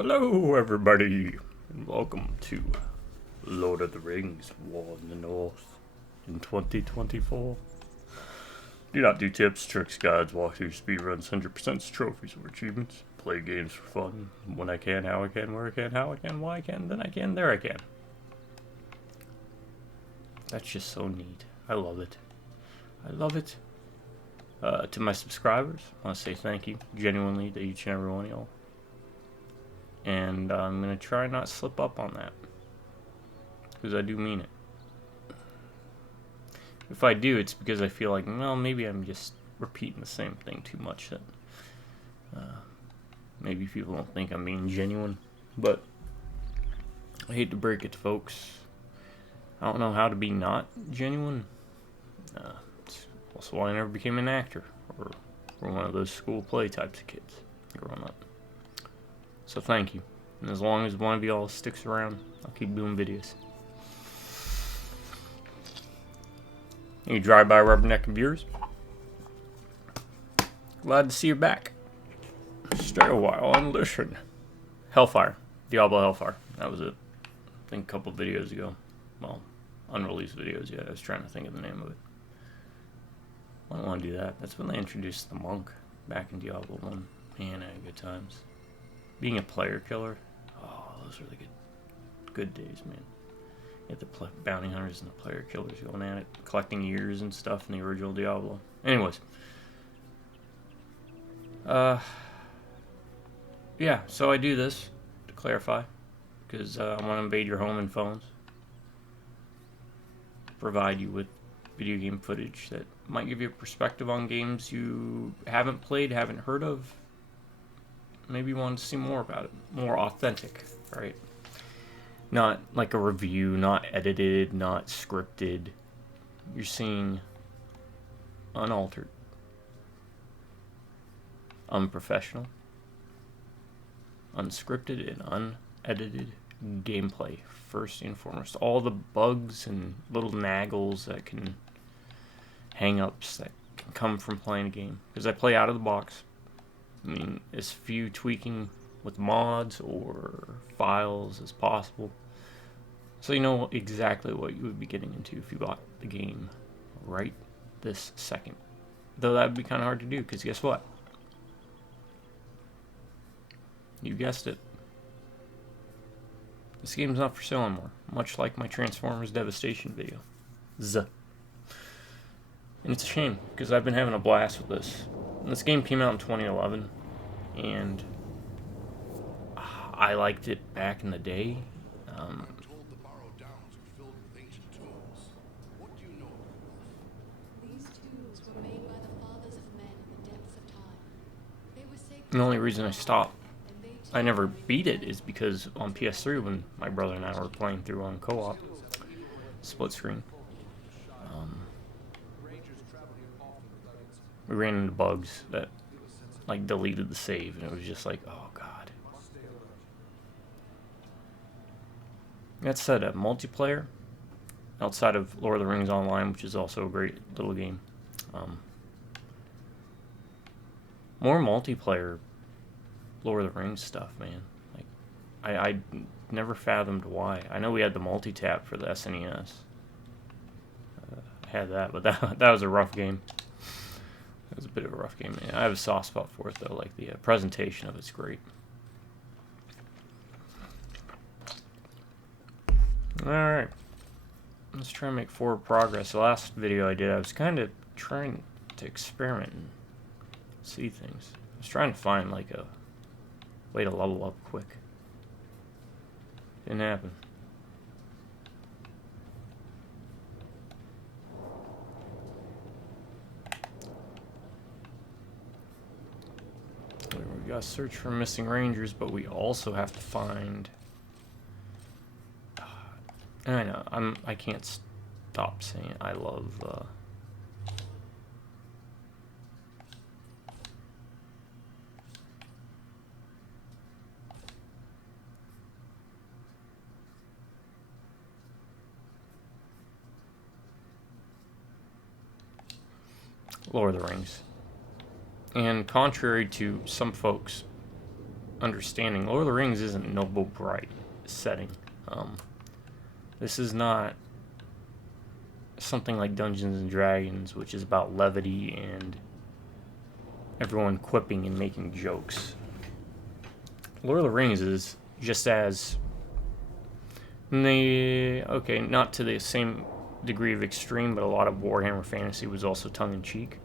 Hello, everybody, and welcome to Lord of the Rings: War in the North in 2024. Do not do tips, tricks, guides, walkthroughs, speedruns, 100% trophies, or achievements. Play games for fun. When I can, how I can, where I can, how I can, why I can, then I can, there I can. That's just so neat. I love it. I love it. To my subscribers, I want to say thank you, genuinely, to each and every one of y'all. And I'm going to try not slip up on that, because I do mean it. If I do, it's because I feel like, well, maybe I'm just repeating the same thing too much. That maybe people don't think I'm being genuine, but I hate to break it to folks. I don't know how to be not genuine. It's also why I never became an actor or one of those school play types of kids growing up. So thank you. And as long as one of y'all sticks around, I'll keep doing videos. You drive by rubbernecking viewers. Glad to see you back. Stay a while and listen. Hellfire. Diablo Hellfire. That was it. I think a couple videos ago. Well, unreleased videos yet. I was trying to think of the name of it. I don't want to do that. That's when they introduced the monk back in Diablo 1. Man, I had good times. Being a player killer, oh, those were the good days, man. You had the bounty hunters and the player killers going at it, collecting years and stuff in the original Diablo. Anyways, yeah. So I do this to clarify, because I want to invade your home and phones, provide you with video game footage that might give you a perspective on games you haven't played, haven't heard of. Maybe you want to see more about it, more authentic, right? Not like a review, not edited, not scripted. You're seeing unaltered, unprofessional, unscripted, and unedited gameplay, first and foremost. All the bugs and little naggles that can, hang-ups that can come from playing a game. Because I play out of the box. I mean, as few tweaking with mods or files as possible, so you know exactly what you would be getting into if you bought the game right this second. Though that would be kind of hard to do, because guess what? You guessed it. This game's not for sale anymore, much like my Transformers Devastation video. And it's a shame, because I've been having a blast with this. And this game came out in 2011, and I liked it back in the day. The only reason I never beat it, is because on PS3, when my brother and I were playing through on co-op, split screen, we ran into bugs that like deleted the save, and it was just like, oh god. That said, multiplayer outside of Lord of the Rings Online, which is also a great little game, more multiplayer Lord of the Rings stuff, man. Like, I never fathomed why. I know we had the multi-tap for the SNES. I had that, but that was a rough game. It was a bit of a rough game. I have a soft spot for it, though. Like, the presentation of it's great. Alright. Let's try and make forward progress. The last video I did, I was kind of trying to experiment and see things. I was trying to find, like, a way to level up quick. Didn't happen. We gotta search for missing rangers, but we also have to find. And I know I can't stop saying it. I love Lord of the Rings. And contrary to some folks, understanding, Lord of the Rings isn't noble bright setting. This is not something like Dungeons and Dragons, which is about levity and everyone quipping and making jokes. Lord of the Rings is just as okay, not to the same degree of extreme, but a lot of Warhammer fantasy was also tongue-in-cheek.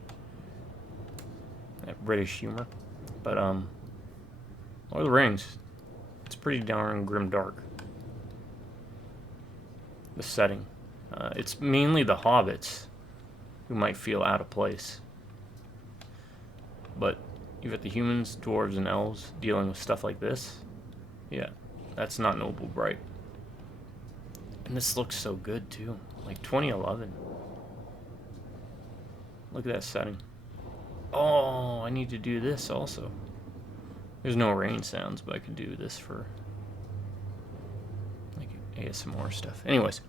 That British humor. But Lord of the Rings, it's pretty darn grim dark. The setting. It's mainly the hobbits who might feel out of place. But you've got the humans, dwarves, and elves dealing with stuff like this. Yeah, that's not noble bright. And this looks so good too. Like 2011. Look at that setting. Oh, I need to do this also. There's no rain sounds, but I could do this for like ASMR stuff. Anyways,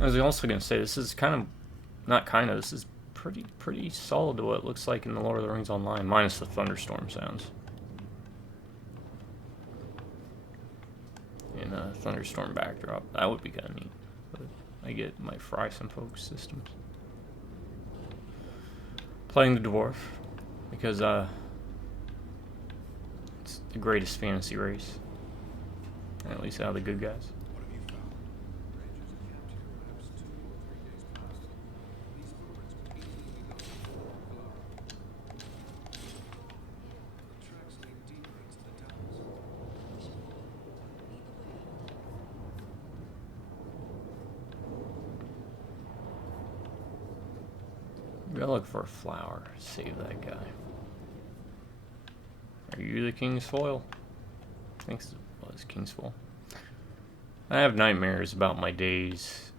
I was also going to say this is this is pretty solid to what it looks like in the Lord of the Rings Online, minus the thunderstorm sounds. In a thunderstorm backdrop, that would be kind of neat. But I might fry some folks' systems. Playing the dwarf because it's the greatest fantasy race, at least out of the good guys. Gotta look for a flower. Save that guy. Are you the King's Foil? I think it was King's Foil. I have nightmares about my days.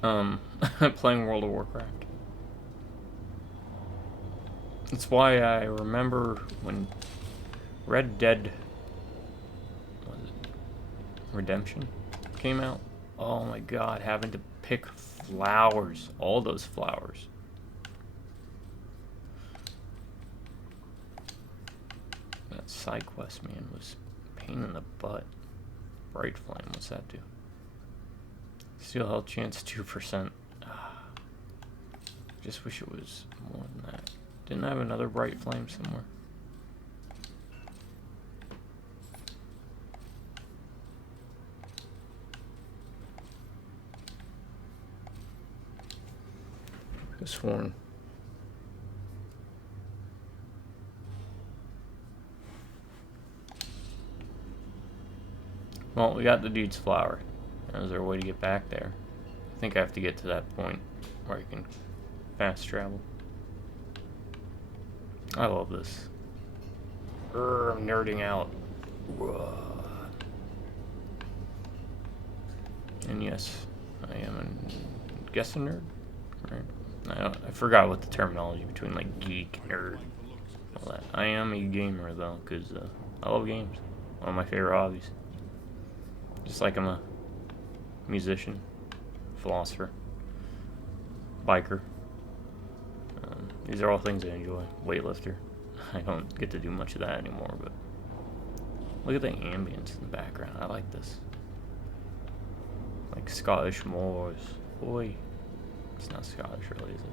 Playing World of Warcraft. That's why I remember when Red Dead Redemption came out. Oh my god, having to pick flowers, all those flowers. That side quest, man, was a pain in the butt. Bright Flame, what's that do? Steel health chance 2%. Just wish it was more than that. Didn't I have another Bright Flame somewhere? Sworn. Well, we got the dude's flower. Is there a way to get back there? I think I have to get to that point where I can fast travel. I love this. I'm nerding out. And yes, I am a nerd, right? I forgot what the terminology between like geek, nerd, all that. I am a gamer though, because I love games. One of my favorite hobbies. Just like I'm a musician, philosopher, biker. These are all things I enjoy. Weightlifter. I don't get to do much of that anymore, but look at the ambience in the background. I like this. Like Scottish moors. Boy. It's not Scottish, really, is it?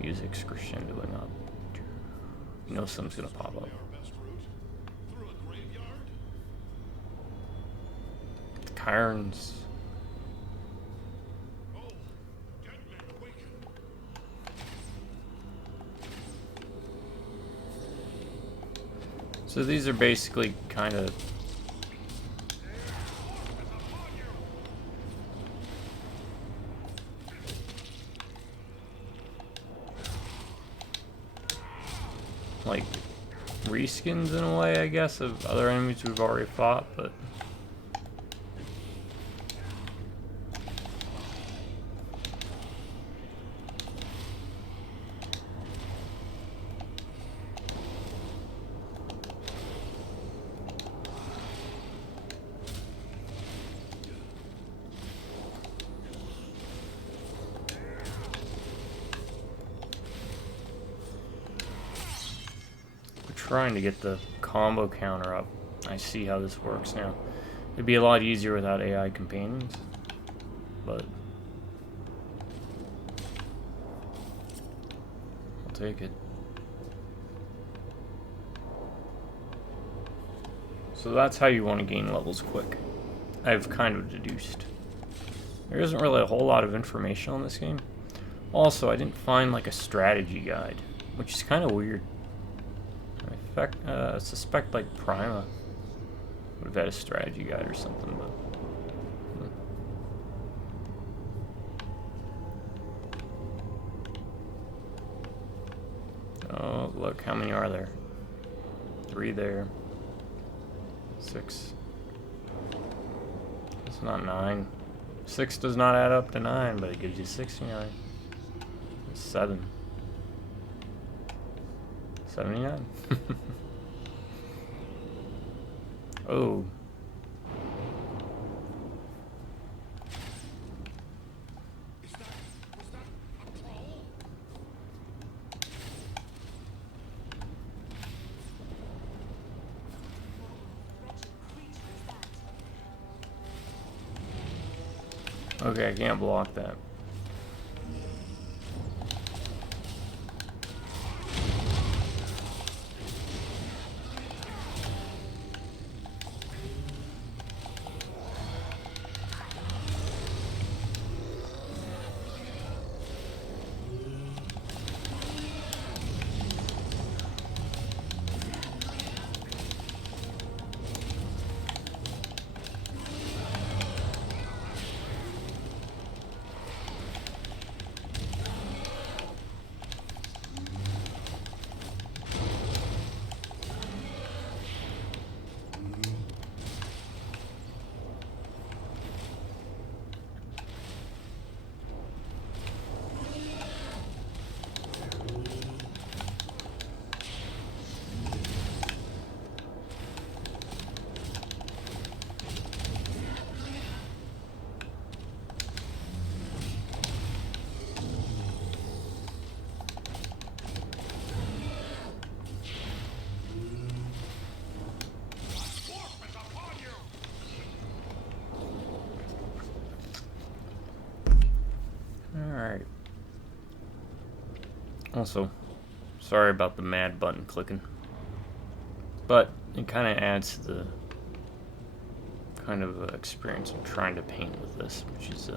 Music's crescendoing up. You know something's gonna pop up. The Cairns. So these are basically kind of like reskins in a way, I guess, of other enemies we've already fought, but trying to get the combo counter up. I see how this works now. It'd be a lot easier without AI companions, but I'll take it. So that's how you want to gain levels quick. I've kind of deduced. There isn't really a whole lot of information on this game. Also, I didn't find like a strategy guide, which is kind of weird. I suspect like Prima would have had a strategy guide or something, but oh, look, how many are there? 3 there. 6. It's not 9. 6 does not add up to 9, but it gives you 69. 7. 79. Oh. Okay, I can't block that. Alright. Also, sorry about the mad button clicking. But it kind of adds to the kind of experience I'm trying to paint with this, which is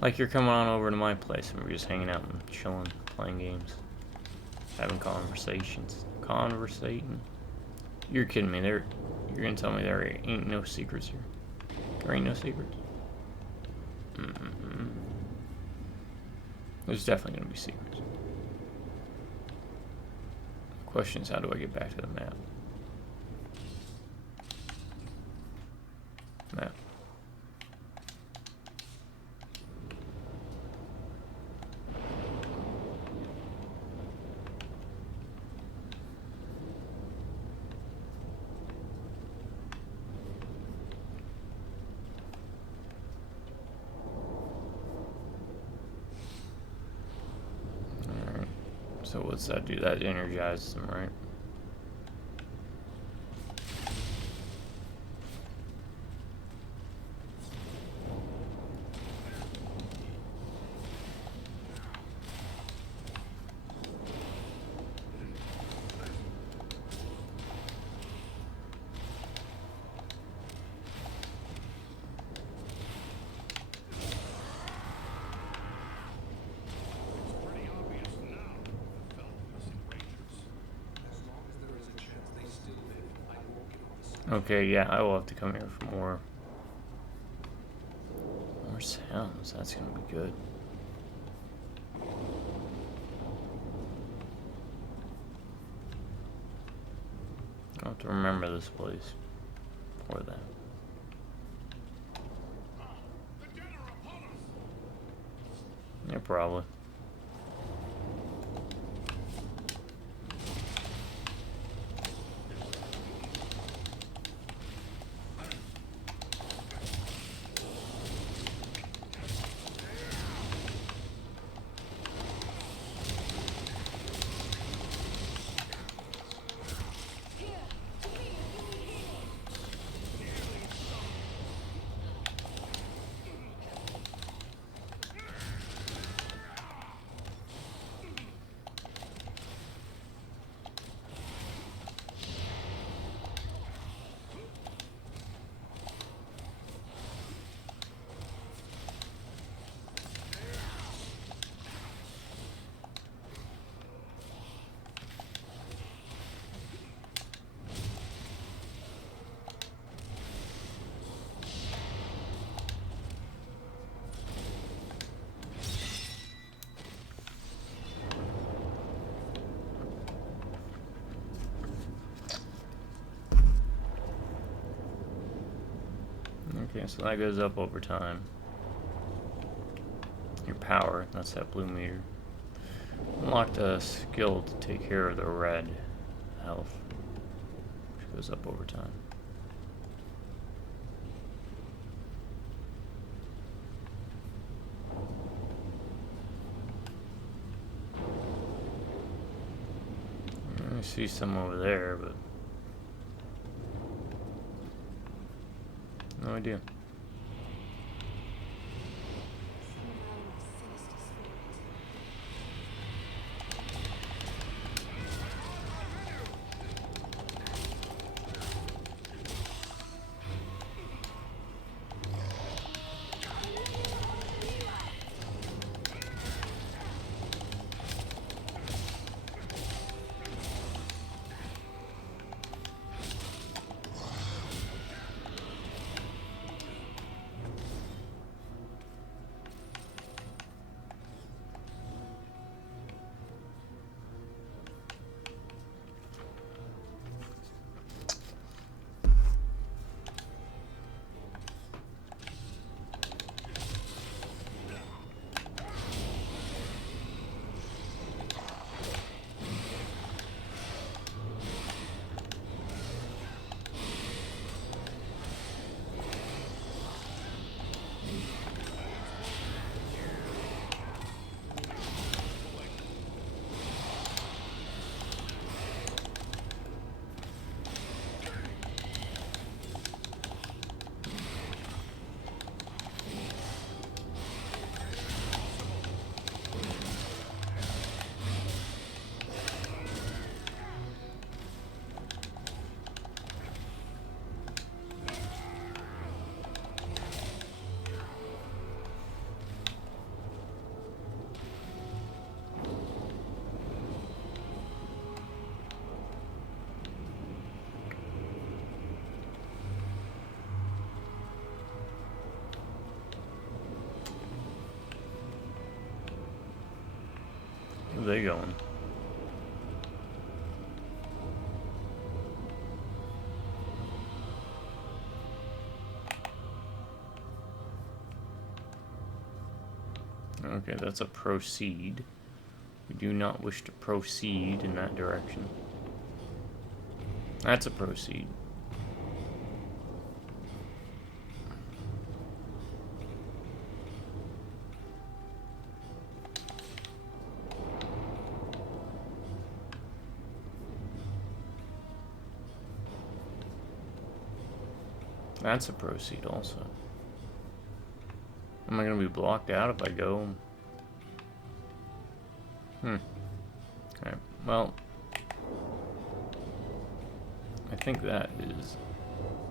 like you're coming on over to my place and we're just hanging out and chilling, playing games, having conversations. Conversating? You're kidding me. You're gonna tell me there ain't no secrets here? There ain't no secrets? There's definitely gonna be secrets. The question is, how do I get back to the map? Map. So what's that do? That energizes them, right? Okay, yeah, I will have to come here for more sounds. That's gonna be good. I'll have to remember this place for that. Yeah, probably. Okay, so that goes up over time. Your power, that's that blue meter. Unlocked a skill to take care of the red health, which goes up over time. I see some over there, but no idea. Where are they going? Okay, that's a proceed. We do not wish to proceed in that direction. That's a proceed. That's a proceed also. Am I going to be blocked out if I go? Okay, well, I think that is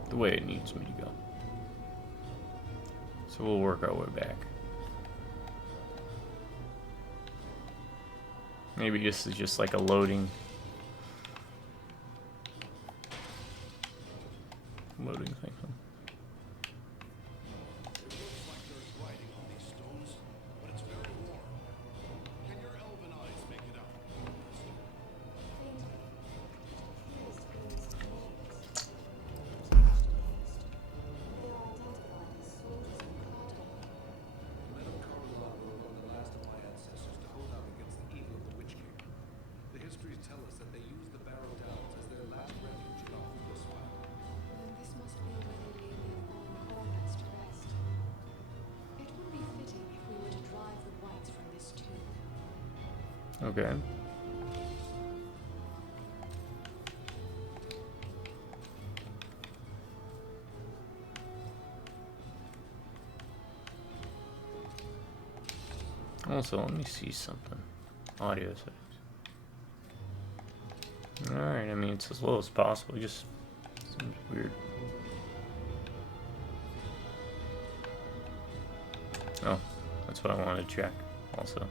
the way it needs me to go. So we'll work our way back. Maybe this is just like a loading thing. Okay. Also, let me see something. Audio settings. Alright, I mean, it's as low as possible. It just seems weird. Oh, that's what I wanted to check also.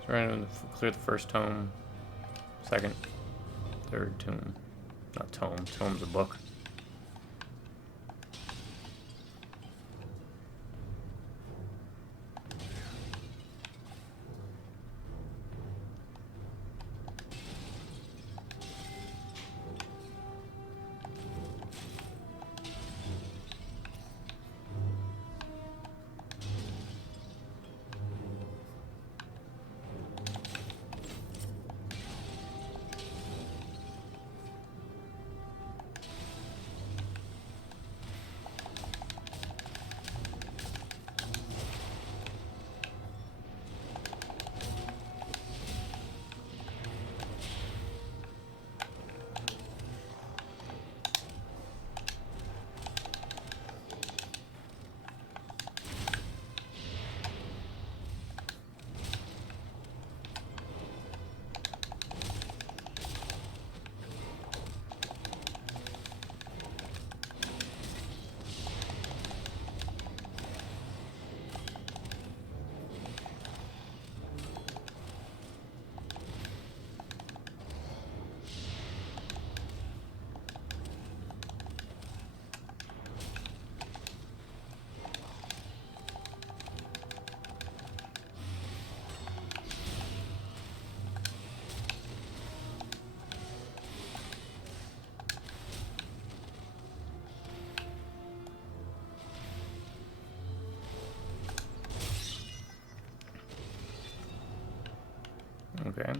So we're going to clear the first tome, second, third tome. Not tome, tome's a book. Okay.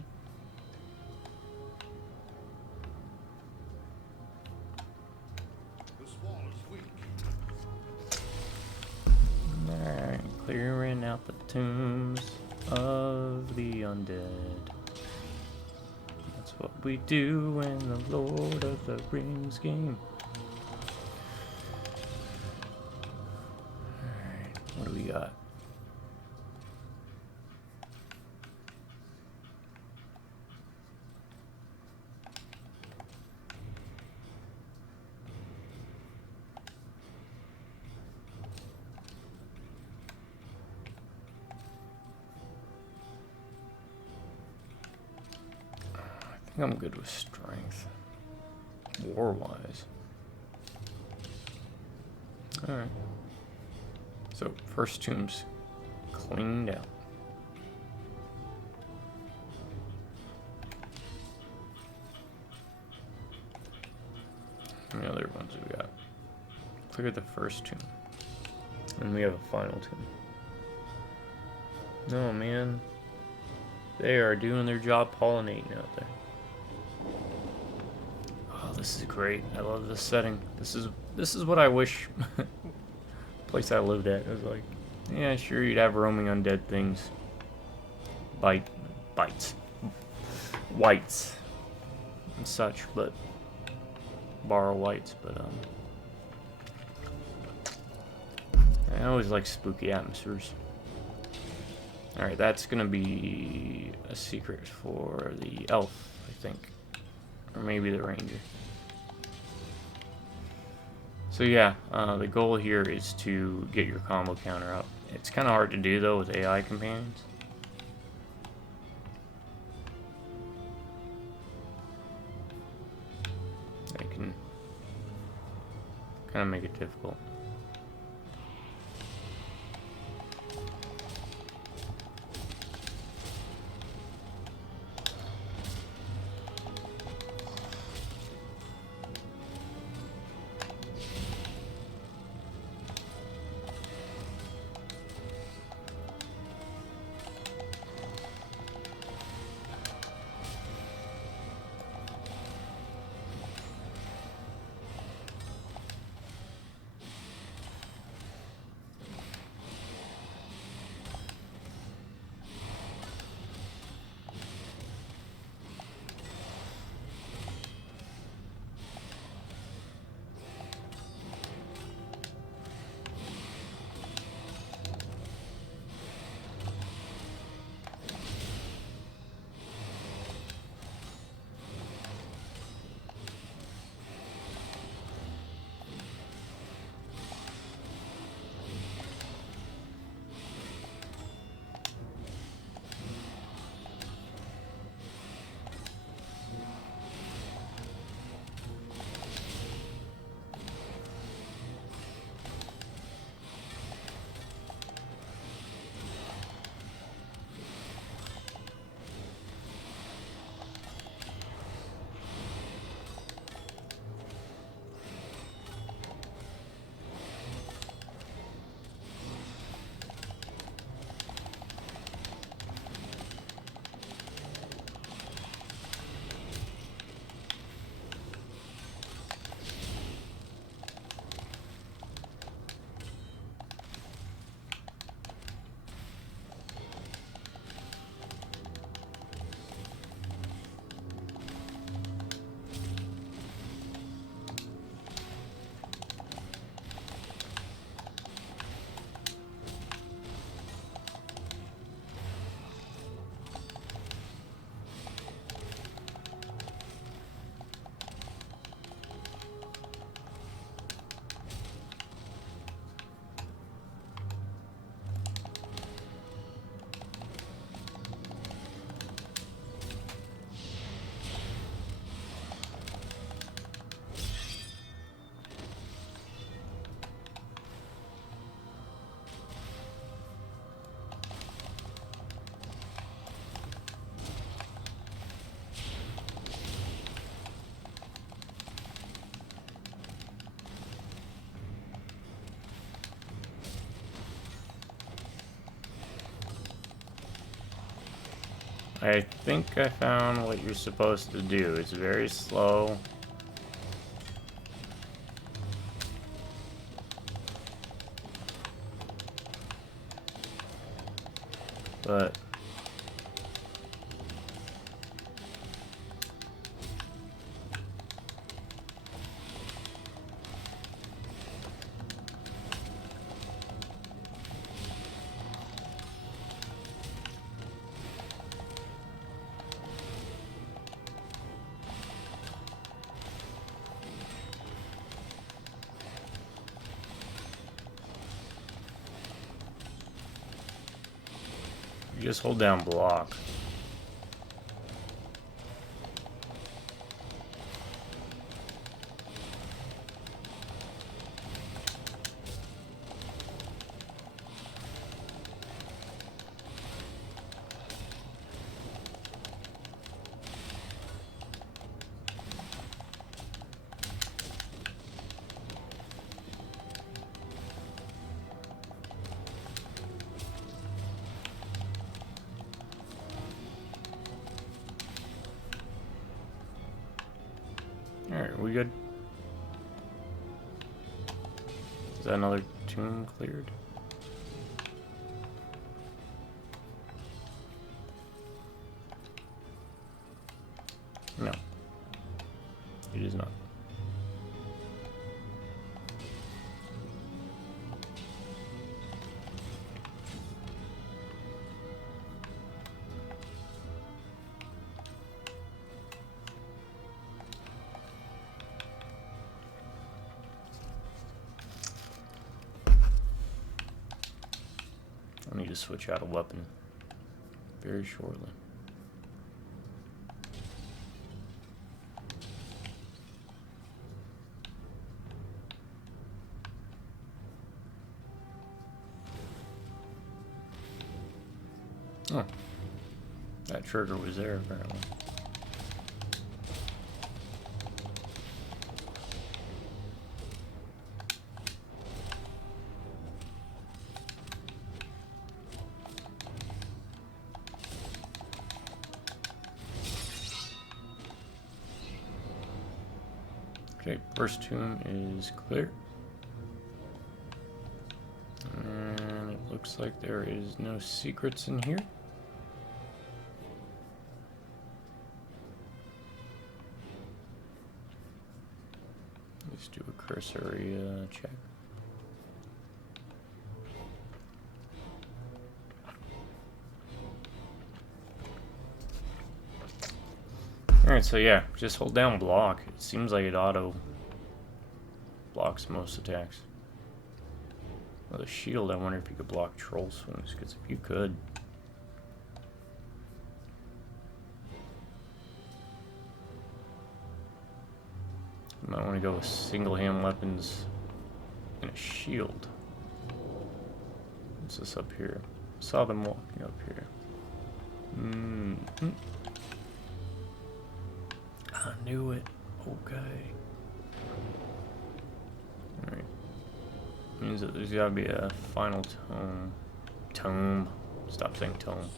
Alright, clearing out the tombs of the undead. That's what we do in the Lord of the Rings game. Alright, what do we got? I think I'm good with strength. War-wise. Alright. So, first tomb's cleaned out. How many other ones do we got? Clear the first tomb. And we have a final tomb. No, man. They are doing their job pollinating out there. Oh, this is great. I love this setting. This is what I wish place I lived at. It was like, yeah, sure, you'd have roaming undead things. Bites. Whites. And such, but borrow whites, but I always like spooky atmospheres. Alright, that's gonna be a secret for the elf, I think. Or maybe the ranger. So yeah, the goal here is to get your combo counter up. It's kind of hard to do though with AI companions. They can kind of make it difficult. I think I found what you're supposed to do. It's very slow. But you just hold down block. Alright, we good? Is that another tomb cleared? No. It is not. I need to switch out a weapon very shortly. Oh, that trigger was there apparently. Okay, first tomb is clear. And it looks like there is no secrets in here. Let's do a cursory check. Alright, so yeah, just hold down block. It seems like it auto blocks most attacks. With a shield, I wonder if you could block troll swings, because if you could... You might want to go with single hand weapons and a shield. What's this up here? Saw them walking up here. I knew it. Okay. Alright. Means that there's gotta be a final tome. Tome. Stop saying tome.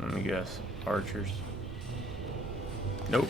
Let me guess. Archers. Nope.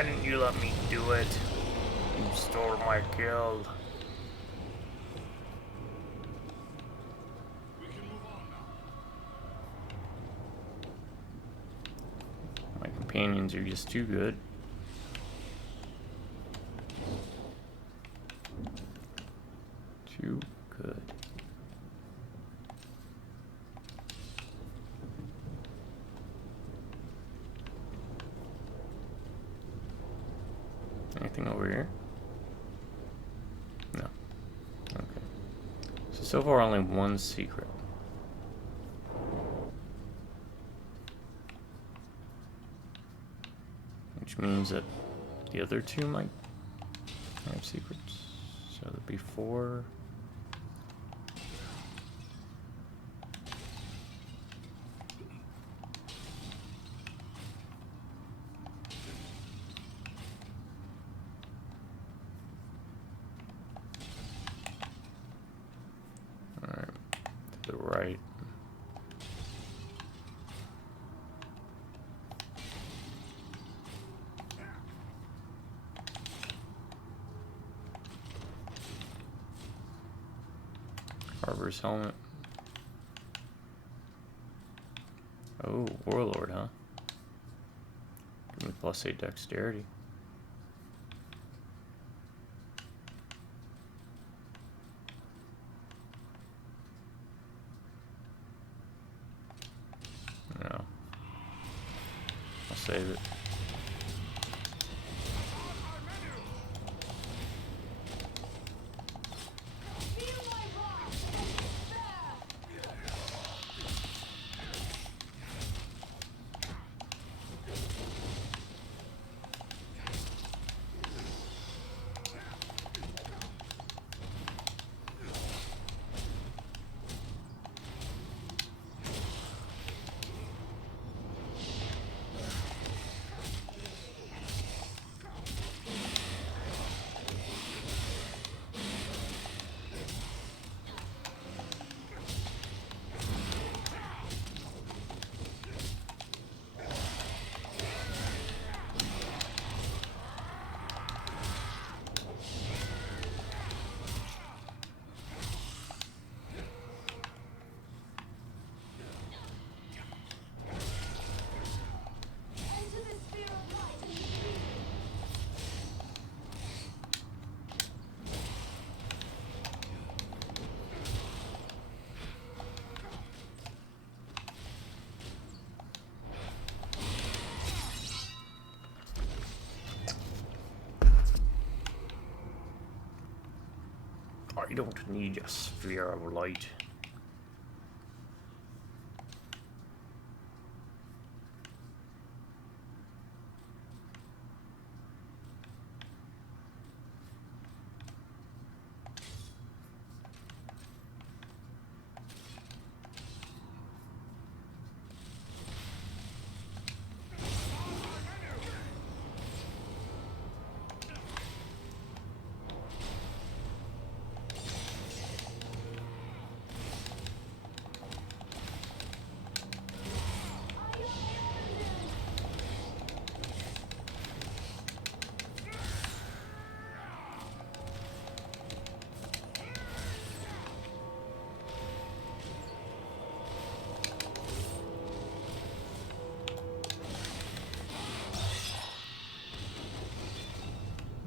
Why didn't you let me do it? You stole my kill. My companions are just too good. Too good. Anything over here? No. Okay. So far only one secret. Which means that the other two might have secrets. So there'd be 4. Alright, to the right. Harbor's helmet. Oh, Warlord, huh? Give me +8 dexterity. No. I'll save it. I don't need a sphere of light.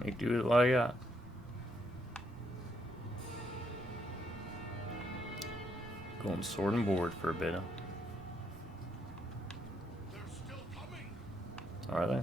Make do with what I got. Going sword and board for a bit, huh? Are they?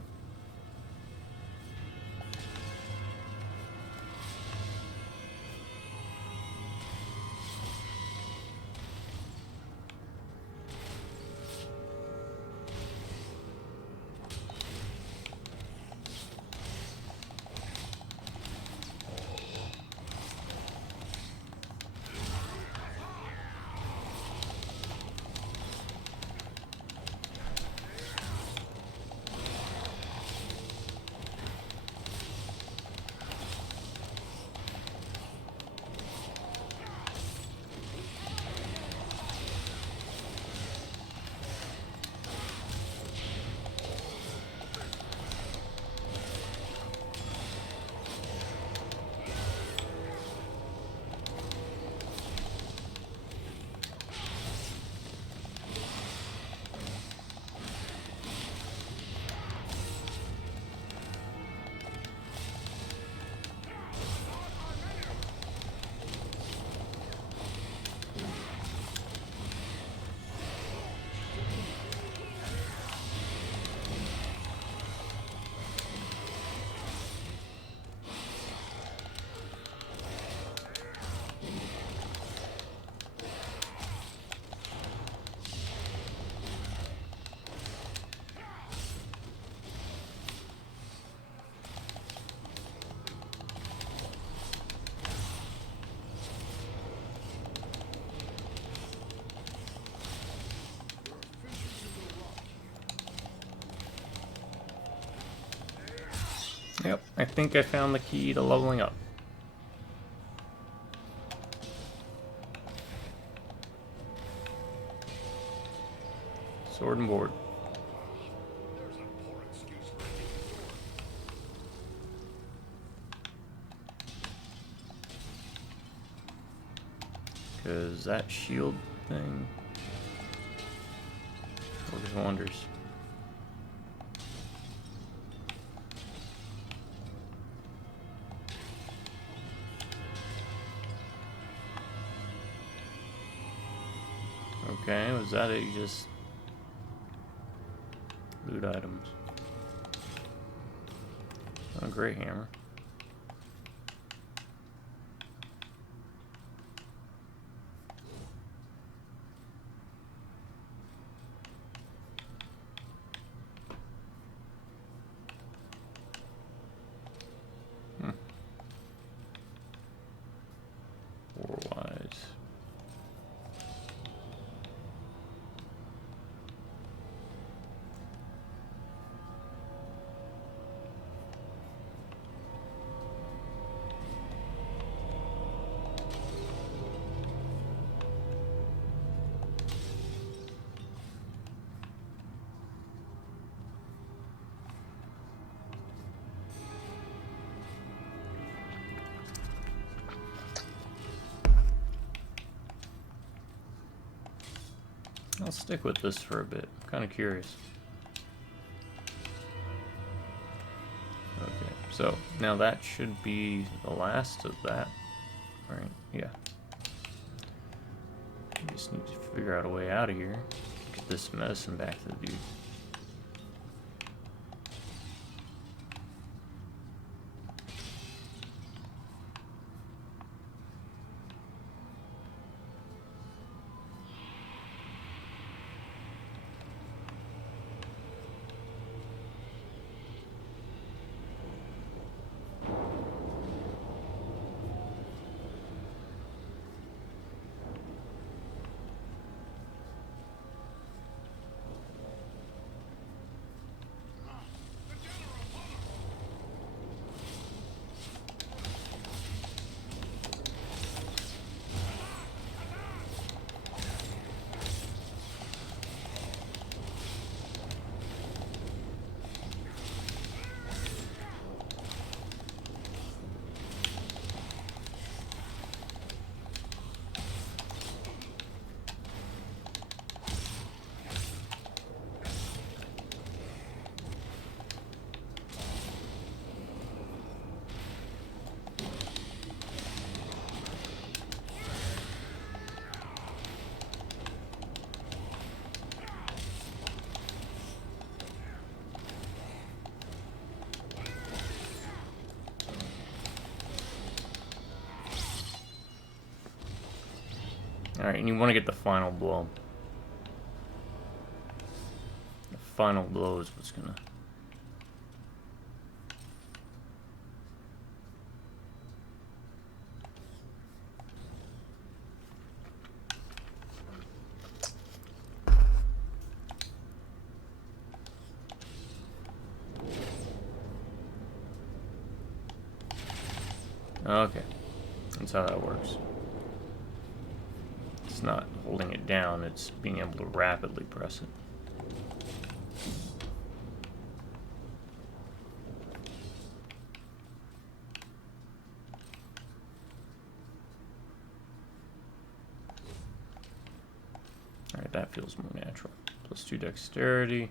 Yep, I think I found the key to leveling up. Sword and board. Because that shield thing works wonders. Okay, was that it? You just loot items. Oh, great hammer. War-wise. I'll stick with this for a bit. I'm kind of curious. Okay, so now that should be the last of that, right? Yeah. I just need to figure out a way out of here. Get this medicine back to the dude. Alright, and you want to get the final blow. The final blow is what's gonna... Okay, that's how that works. It's not holding it down, it's being able to rapidly press it. Alright, that feels more natural. +2 dexterity.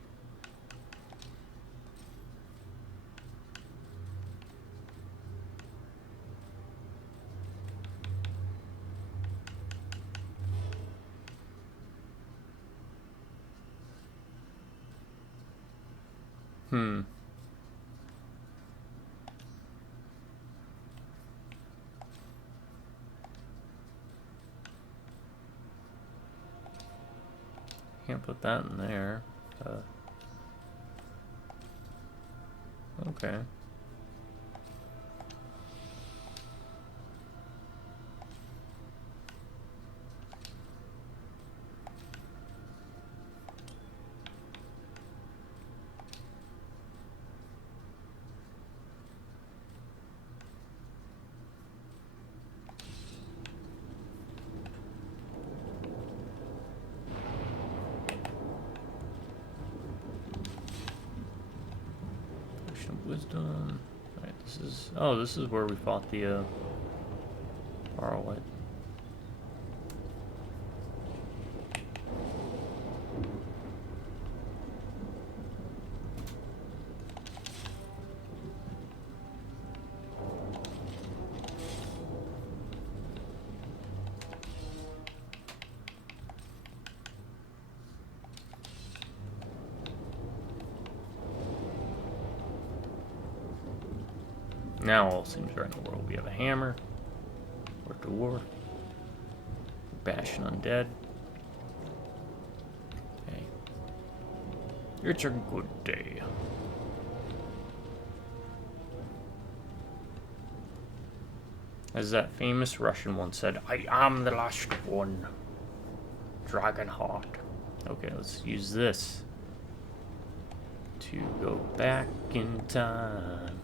Can't put that in there. Okay. wisdom. Alright, this is... Oh, this is where we fought the, Barrows. Now all seems right in the world. We have a hammer. We're at war. Bashing undead. Hey. It's a good day. As that famous Russian once said, I am the last one. Dragonheart. Okay, let's use this to go back in time.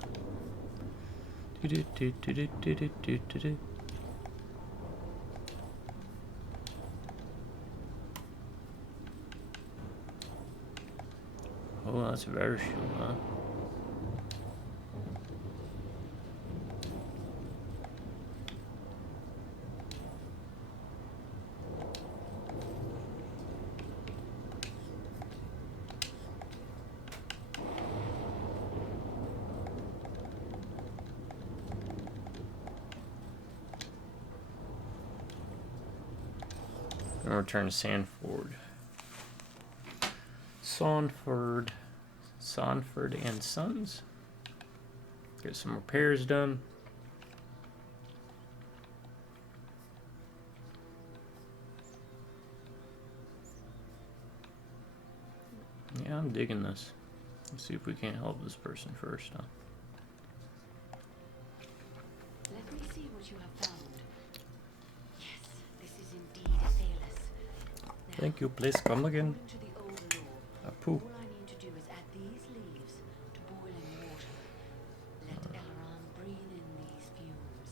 Oh, that's very shield, huh? And return to Sanford. Sanford and Sons. Get some repairs done. Yeah, I'm digging this. Let's see if we can't help this person first, huh? Let me see what you have found. Yes, this is indeed fearless. Now, Thank you, please come again. according to the older law, Apu. all I need to do is add these leaves to boiling water. Let Elran breathe in these fumes.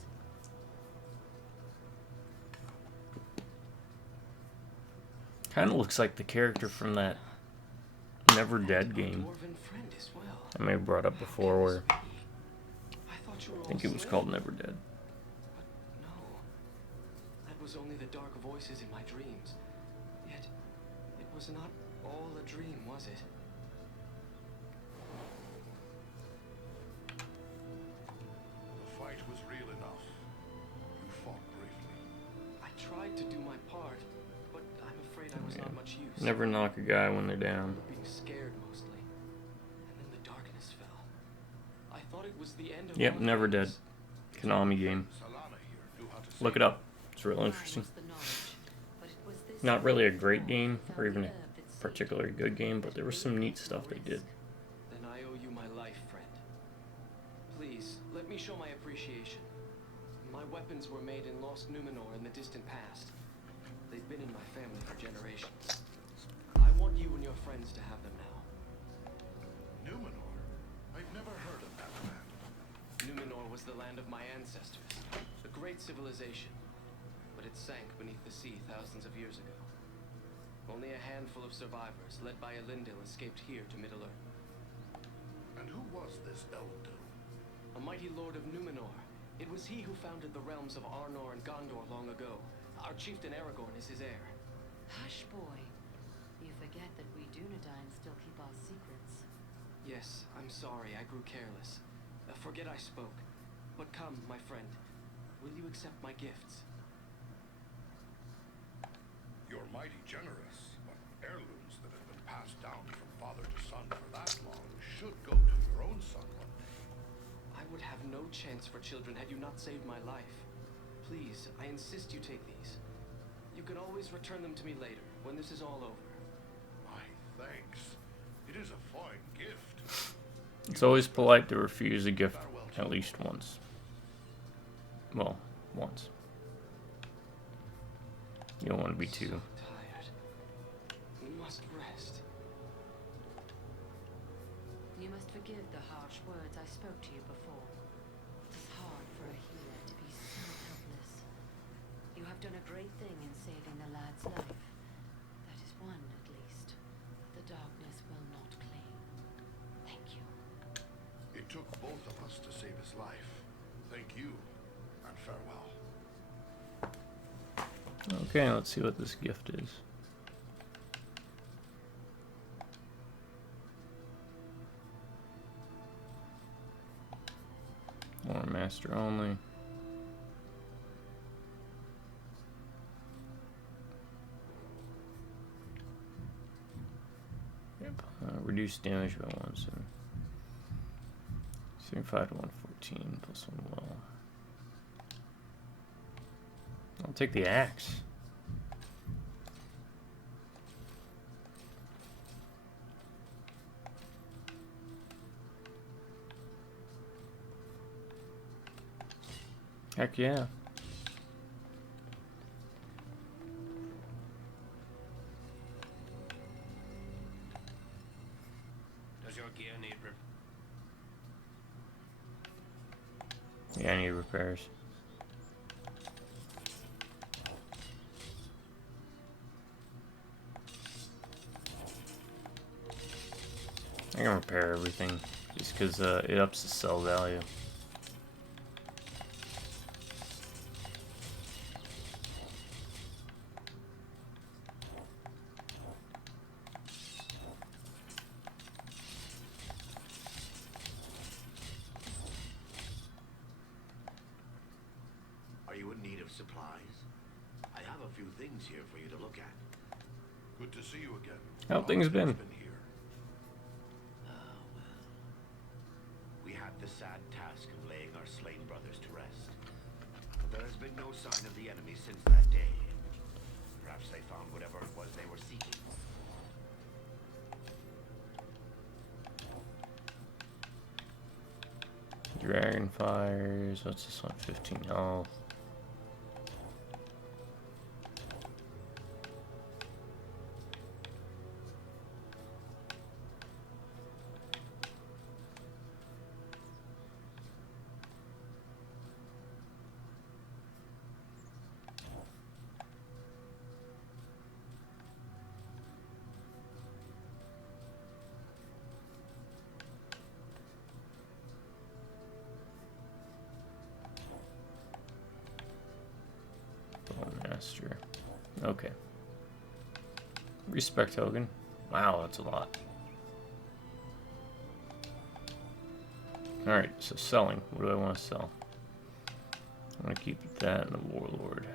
Kind of looks like the character from that Never Dead game I may have brought up before, where I think it was called Never Dead. But no, that was only the dark voices in my dreams. Yet, it was not all a dream, was it? The fight was real enough. You fought bravely. I tried to do my part, but I'm afraid I was not much use. Never knock a guy when they're down. Being scared mostly. And then the darkness fell. I thought it was the end of Yep, all Never Dead. things. Konami game. Salana here knew how to Look it up. It's real interesting. Not really a great game, or even a particularly good game, but there was some neat stuff they did. Then I owe you my life, friend. Please, let me show my appreciation. My weapons were made in Lost Numenor in the distant past. They've been in my family for generations. I want you and your friends to have them now. Numenor? I've never heard of that land. Numenor was the land of my ancestors, a great civilization, but it sank beneath the sea thousands of years ago. Only a handful of survivors, led by Elendil, escaped here to Middle-earth. And who was this Elendil? A mighty lord of Numenor. It was he who founded the realms of Arnor and Gondor long ago. Our chieftain Aragorn is his heir. Hush, boy. You forget that we Dunedain still keep our secrets. Yes, I'm sorry, I grew careless. Forget I spoke. But come, my friend. Will you accept my gifts? You're mighty generous, but heirlooms that have been passed down from father to son for that long should go to your own son one day. I would have no chance for children had you not saved my life. Please, I insist you take these. You can always return them to me later, when this is all over. My thanks. It is a fine gift. It's always polite to refuse a gift at least once. Well, once. You don't want to be too... So tired. You must rest. You must forgive the harsh words I spoke to you before. It is hard for a healer to be so helpless. You have done a great thing in saving the lad's life. That is one, at least. The darkness will not claim. Thank you. It took both of us to save his life. Thank you, and farewell. Okay, let's see what this gift is. More master only. Yep. Reduce damage by 1, so 75 to 114 plus 1 well. I'll take the axe. Heck yeah. Does your gear need Yeah, I need repairs. I can repair everything just because it ups the sell value. Are you in need of supplies? I have a few things here for you to look at. Good to see you again. How have things been? Here. Ah, well. We had the sad task of laying our slain brothers to rest. But there has been no sign of the enemy since that day. Perhaps they found whatever it was they were seeking. Dragon fires. What's this one? 15 health. Master. Okay. Respect token. Wow, that's a lot. Alright, so selling. What do I want to sell? I want to keep that and the Warlord.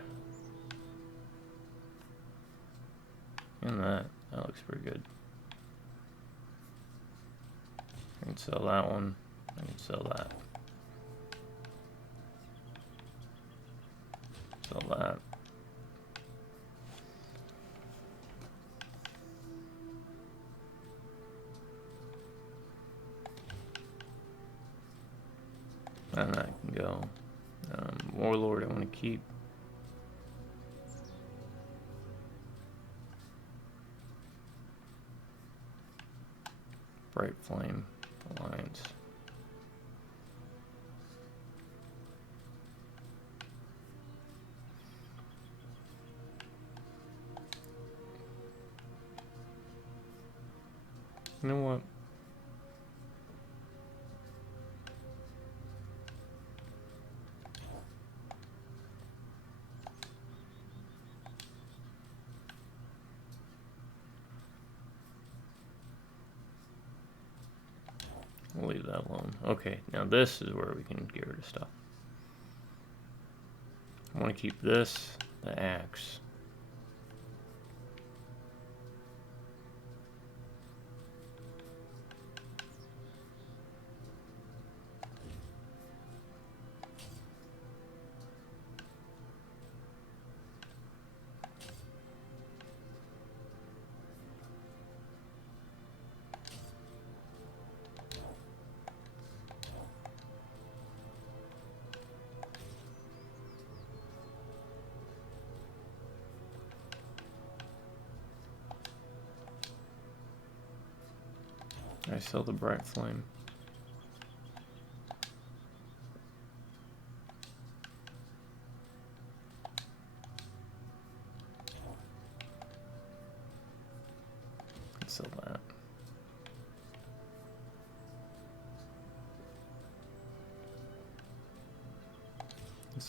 And that. That looks pretty good. I can sell that one. I can sell that. Sell that. And that can go. Warlord I want to keep. Bright Flame Alliance. You know what? We'll leave that alone. Okay, now this is where we can get rid of stuff. I want to keep this, the axe. I sell the Bright Flame. Sell that.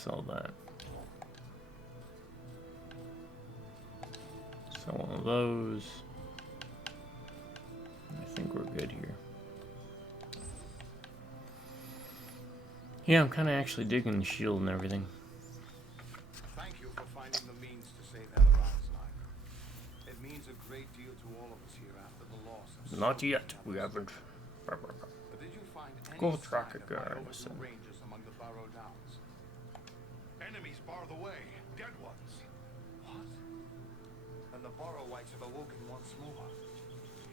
Sell that. Sell one of those. I think we're good here. Yeah, I'm kind of actually digging the shield and everything. Thank you for finding the means to save Elrond's life. It means a great deal to all of us here after the loss of Not so yet. many We others. haven't. But did you find any Go sign track of a my guard, overdue son. rangers among the Barrow Downs? Enemies bar the way. Dead ones. What? And the Barrow Whites have awoken once more.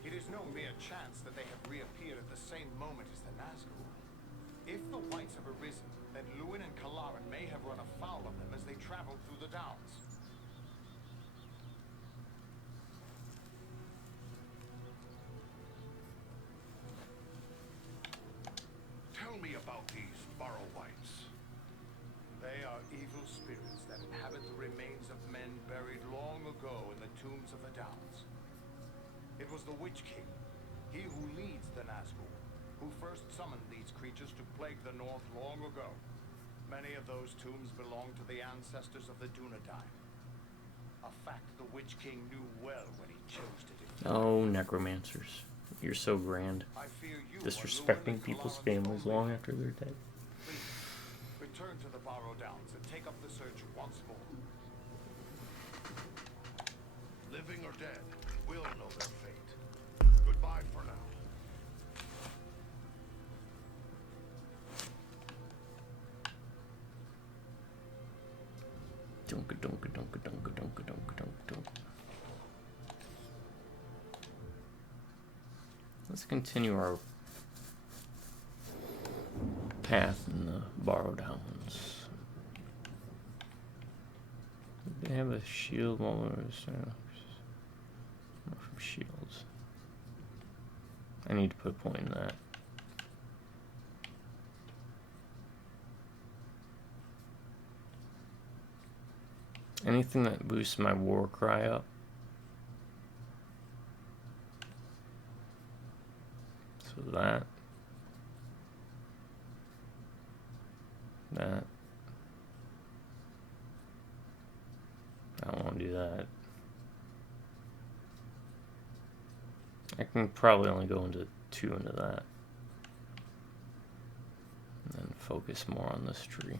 It is no mere chance that they have reappeared at the same moment as the Nazgul. If the Whites have arisen, then Lewin and Kalaran may have run afoul of them as they traveled through the Downs. Tell me about these Barrow Whites. They are evil spirits that inhabit the remains of men buried long ago in the tombs of the Downs. It was the Witch King, he who leads the Nazgul, who first summoned these creatures to plague the North long ago. Many of those tombs belong to the ancestors of the Dunedain. A fact the Witch King knew well when he chose to defeat. Oh, necromancers. You're so grand. I fear you Disrespecting people's families long after they're dead. Please, return to the Barrow Downs and take up the search once more. Living or dead, we'll know their fate. Goodbye for now. Dunka dunka dunka dunka dunka dunka dunka dunka. Let's continue our path in the Barrow Downs. They have a shield while we're from shields. I need to put a point in that. Anything that boosts my war cry up. So that. I don't want to do that. I can probably only go into 2 into that. And then focus more on this tree.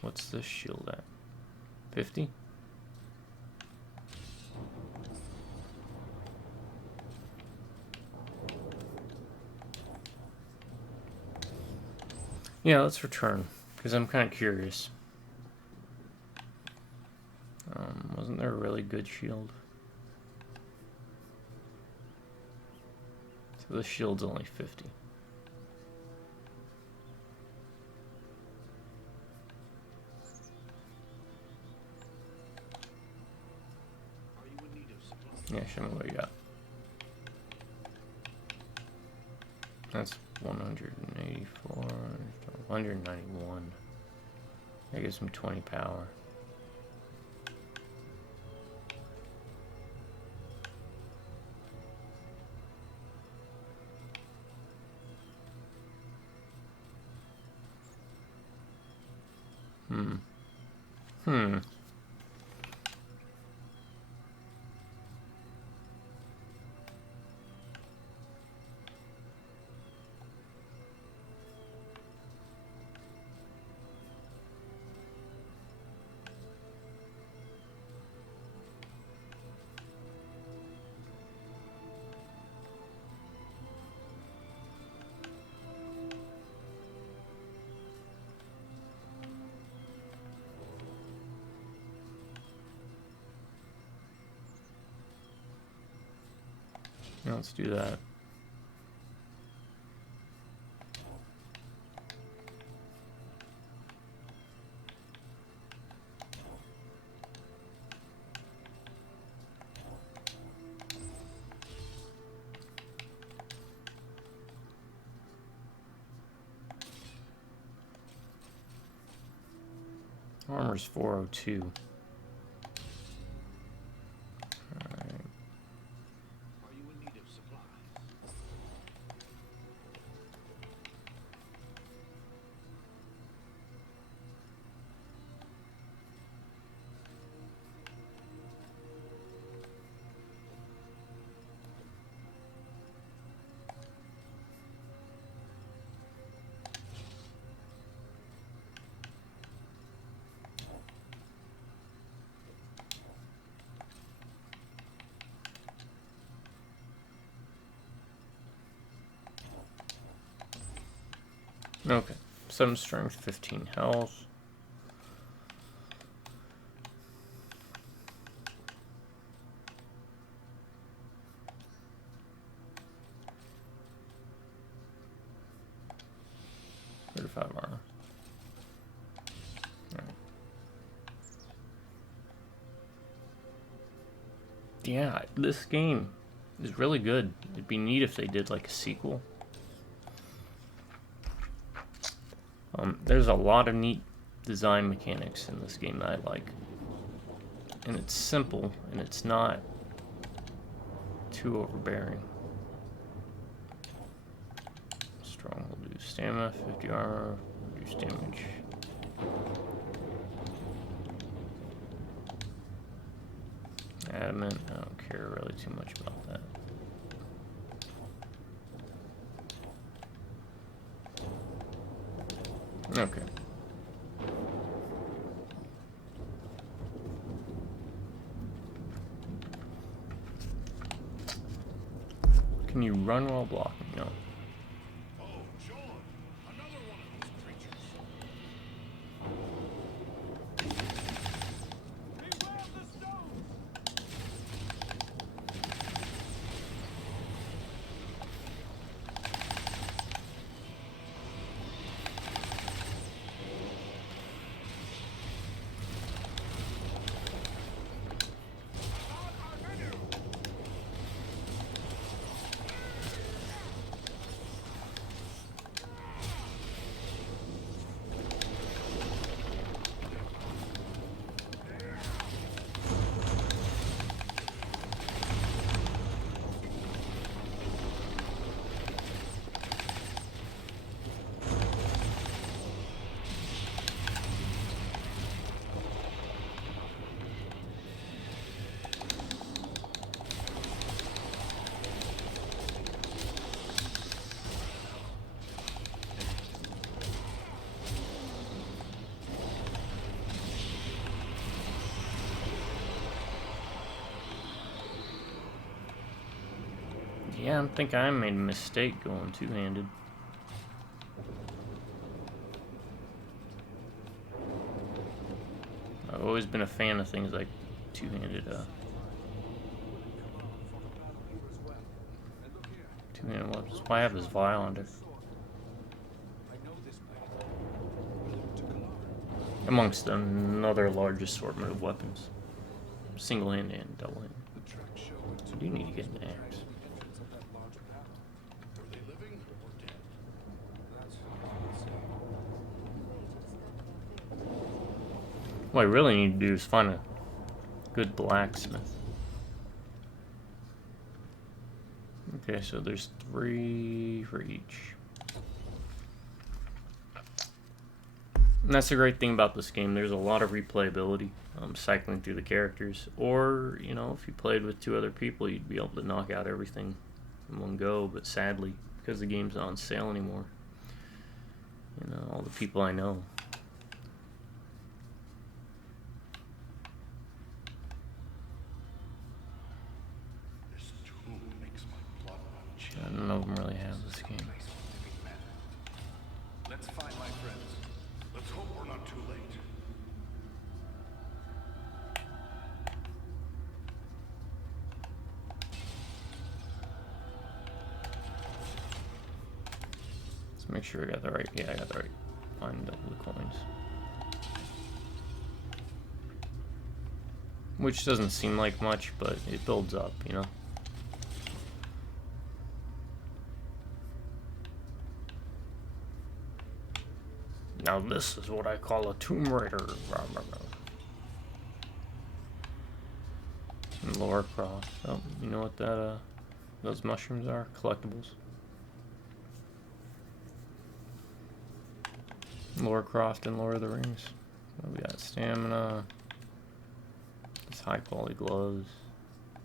What's this shield at? 50? Yeah, let's return, because I'm kind of curious. Wasn't there a really good shield? So the shield's only 50. Yeah, show me what you got. That's 184, 191. That gives him 20 power. Hmm. Yeah, let's do that. Armor's 402. Alright. Are you in need of supplies? Okay. 7 strength, 15 health. Armor. Right. Yeah, this game is really good. It'd be neat if they did like a sequel. There's a lot of neat design mechanics in this game that I like. And it's simple, and it's not too overbearing. Stronghold, do stamina, 50 armor, reduce damage. Adamant, I don't care really too much about that. Okay. Can you run while blocking? No. Oh, John, another one of those creatures. Beware the stones! Yeah, I think I made a mistake going two-handed. I've always been a fan of things like two-handed weapons. Why have this vial on it? Amongst another large assortment of weapons. Single-handed and double-handed. I do need to get an axe. What I really need to do is find a good blacksmith. Okay, so there's 3 for each. And that's the great thing about this game. There's a lot of replayability, cycling through the characters. Or, you know, if you played with 2 other people, you'd be able to knock out everything in one go. But sadly, because the game's not on sale anymore, you know, all the people I know. None of them really have this game. Let's find my friends. Let's hope we're not too late. Let's make sure I got the right. Yeah, I got the right. Find double the coins. Which doesn't seem like much, but it builds up, you know. Now this is what I call a Tomb Raider. And Laura Croft. Oh, you know what that those mushrooms are? Collectibles. Laura Croft and Lord of the Rings. What we got? Stamina. It's high quality gloves.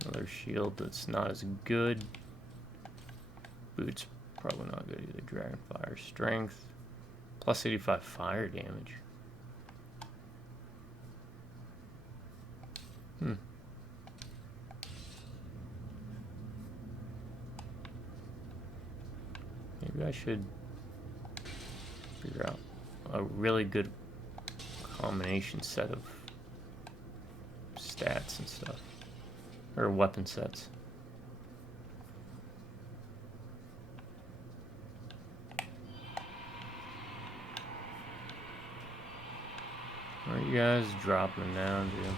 Another shield that's not as good. Boots probably not good either. Dragon Fire. Strength. Plus 85 fire damage. Maybe I should figure out a really good combination set of stats and stuff. Or weapon sets. Are you guys dropping down, dude?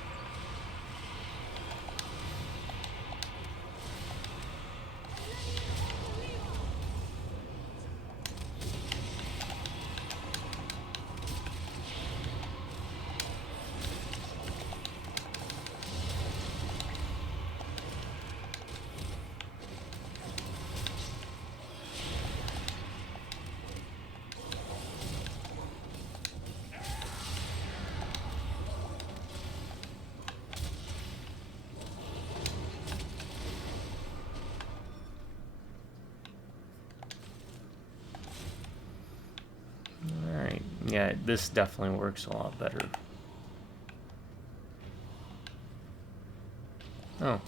Yeah, this definitely works a lot better. Oh.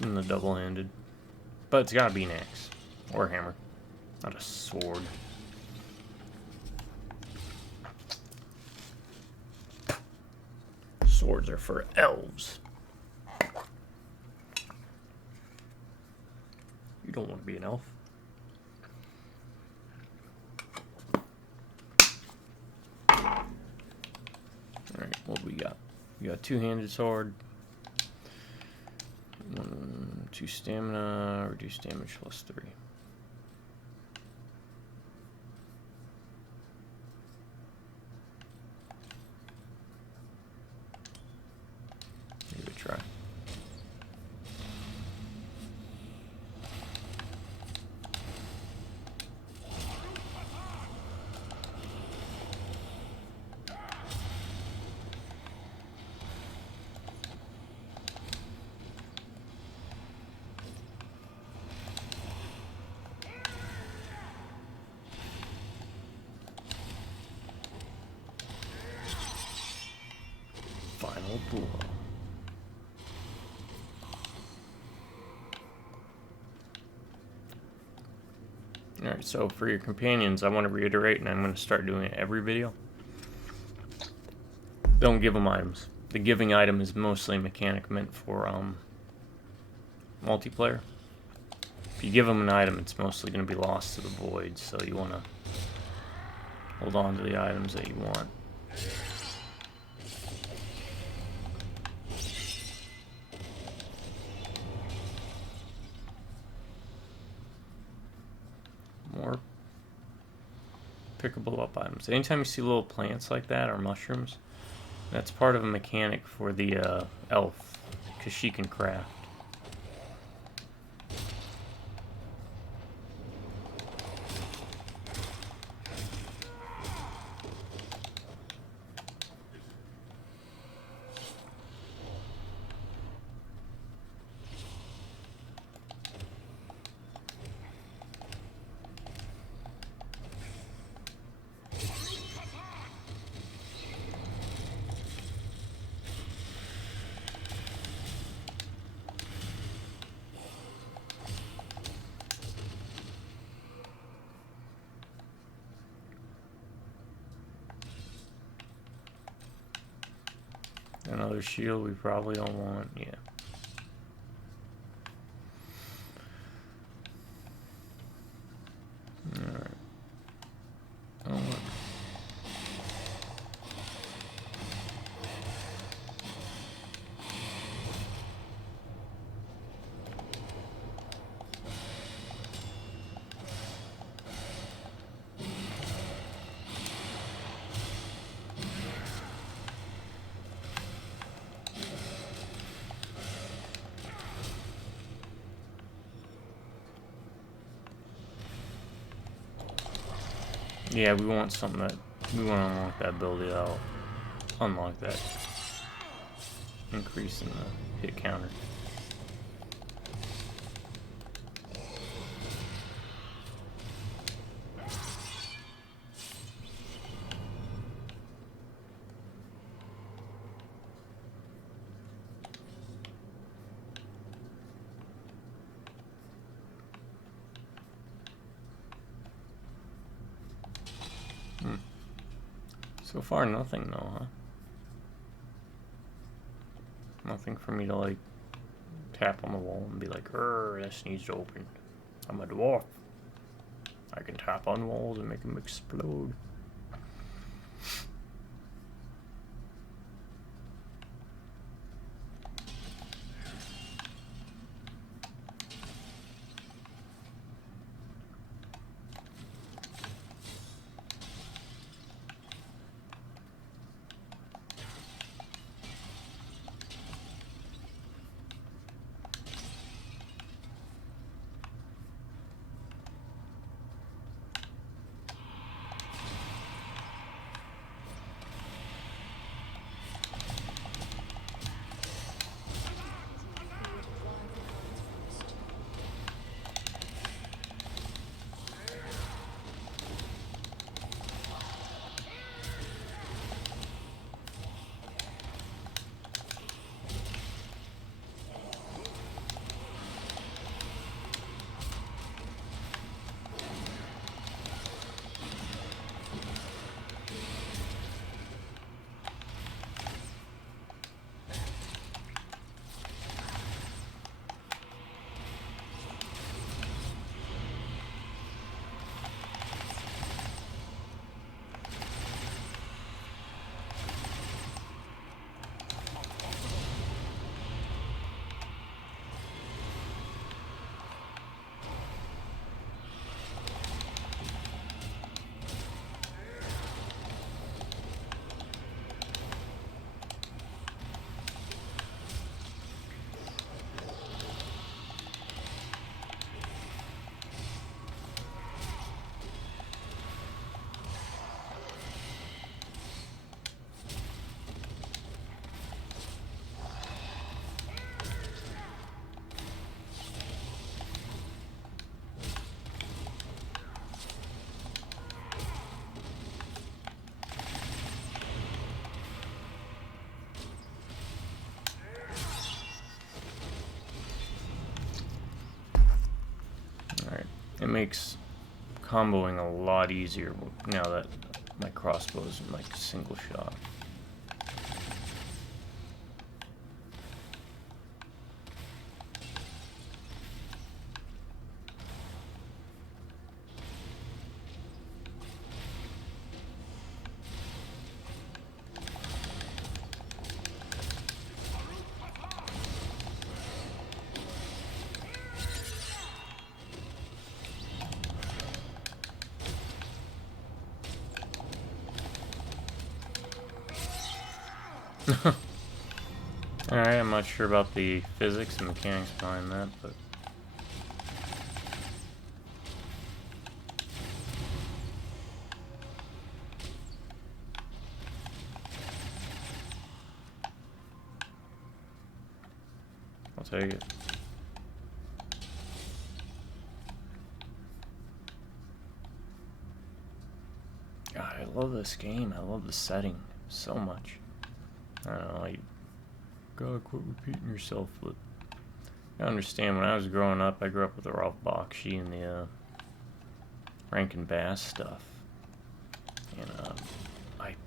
And the double-handed. But it's gotta be an axe. Or a hammer. Not a sword. Swords are for elves. You don't want to be an elf. Alright, what do we got? We got a two-handed sword. 2 stamina, reduce damage plus 3. Give it a try. Final blow. Alright, so for your companions, I want to reiterate, and I'm going to start doing it every video. Don't give them items. The giving item is mostly a mechanic meant for multiplayer. If you give them an item, it's mostly going to be lost to the void, so you want to hold on to the items that you want. More pickable up items. Anytime you see little plants like that or mushrooms, that's part of a mechanic for the elf, because she can craft. Another shield we probably don't want. Yeah. Alright. Oh, look. Yeah, we want something that we want to unlock that ability that'll unlock that increase in the hit counter. So far, nothing though, huh? Nothing for me to like tap on the wall and be like, this needs to open. I'm a dwarf. I can tap on walls and make them explode. It makes comboing a lot easier now that my crossbow is like single shot. Alright, I'm not sure about the physics and mechanics behind that, but... I'll take it. God, I love this game. I love the setting so much. I don't know, like... God, quit repeating yourself, but I understand when I was growing up, I grew up with the Ralph Bakshi and the Rankin Bass stuff, and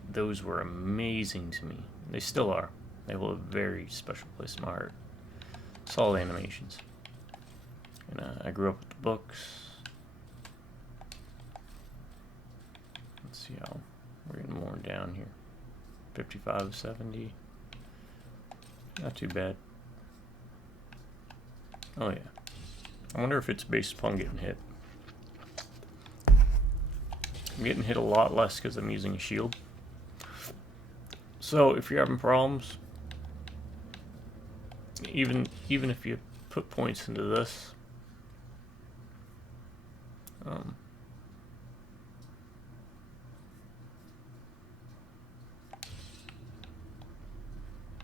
those were amazing to me. They still are. They hold a very special place in my heart. Solid animations. And I grew up with the books. Let's see how we're getting worn down here. 55, 70. Not too bad. Oh yeah. I wonder if it's based upon getting hit. I'm getting hit a lot less because I'm using a shield. So if you're having problems, even if you put points into this,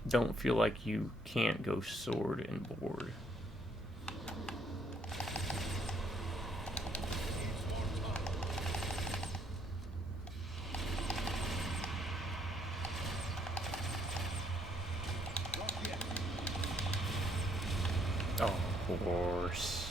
don't feel like you can't go sword and board. Oh, of course.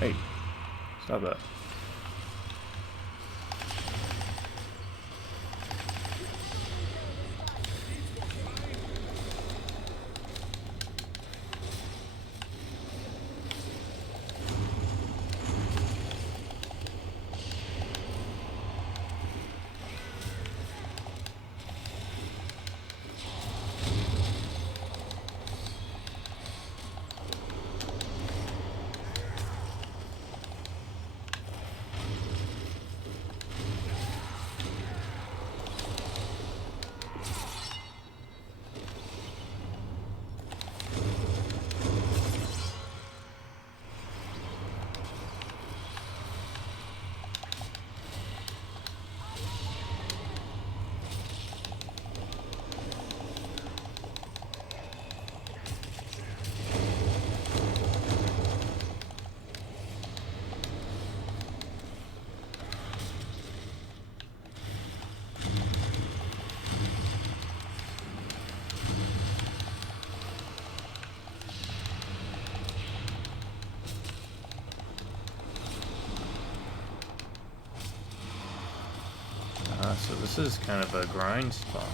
Hey, stop that. So this is kind of a grind spot,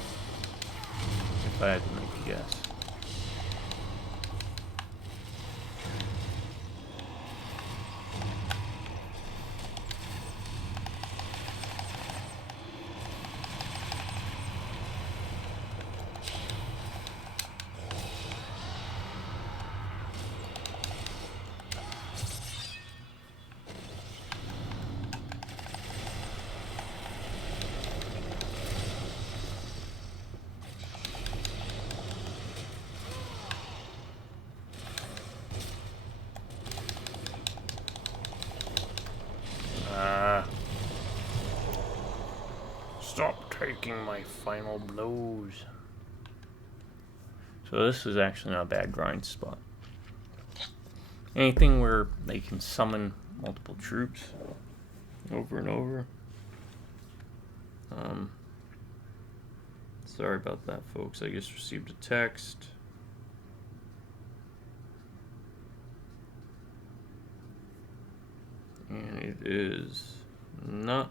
if I had to make a guess. Stop taking my final blows. So this is actually not a bad grind spot. Anything where they can summon multiple troops over and over. Sorry about that, folks. I just received a text. And it is not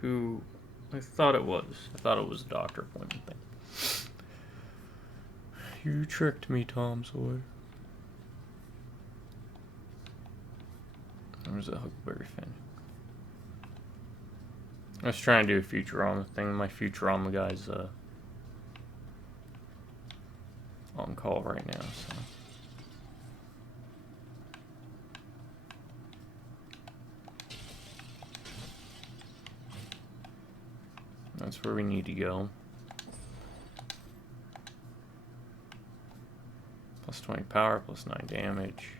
who I thought it was. I thought it was a doctor appointment thing. You tricked me, Tom Sawyer. Where's that Huckleberry Finn? I was trying to do a Futurama thing. My Futurama guy's on call right now, so. That's where we need to go. Plus 20 power, plus 9 damage.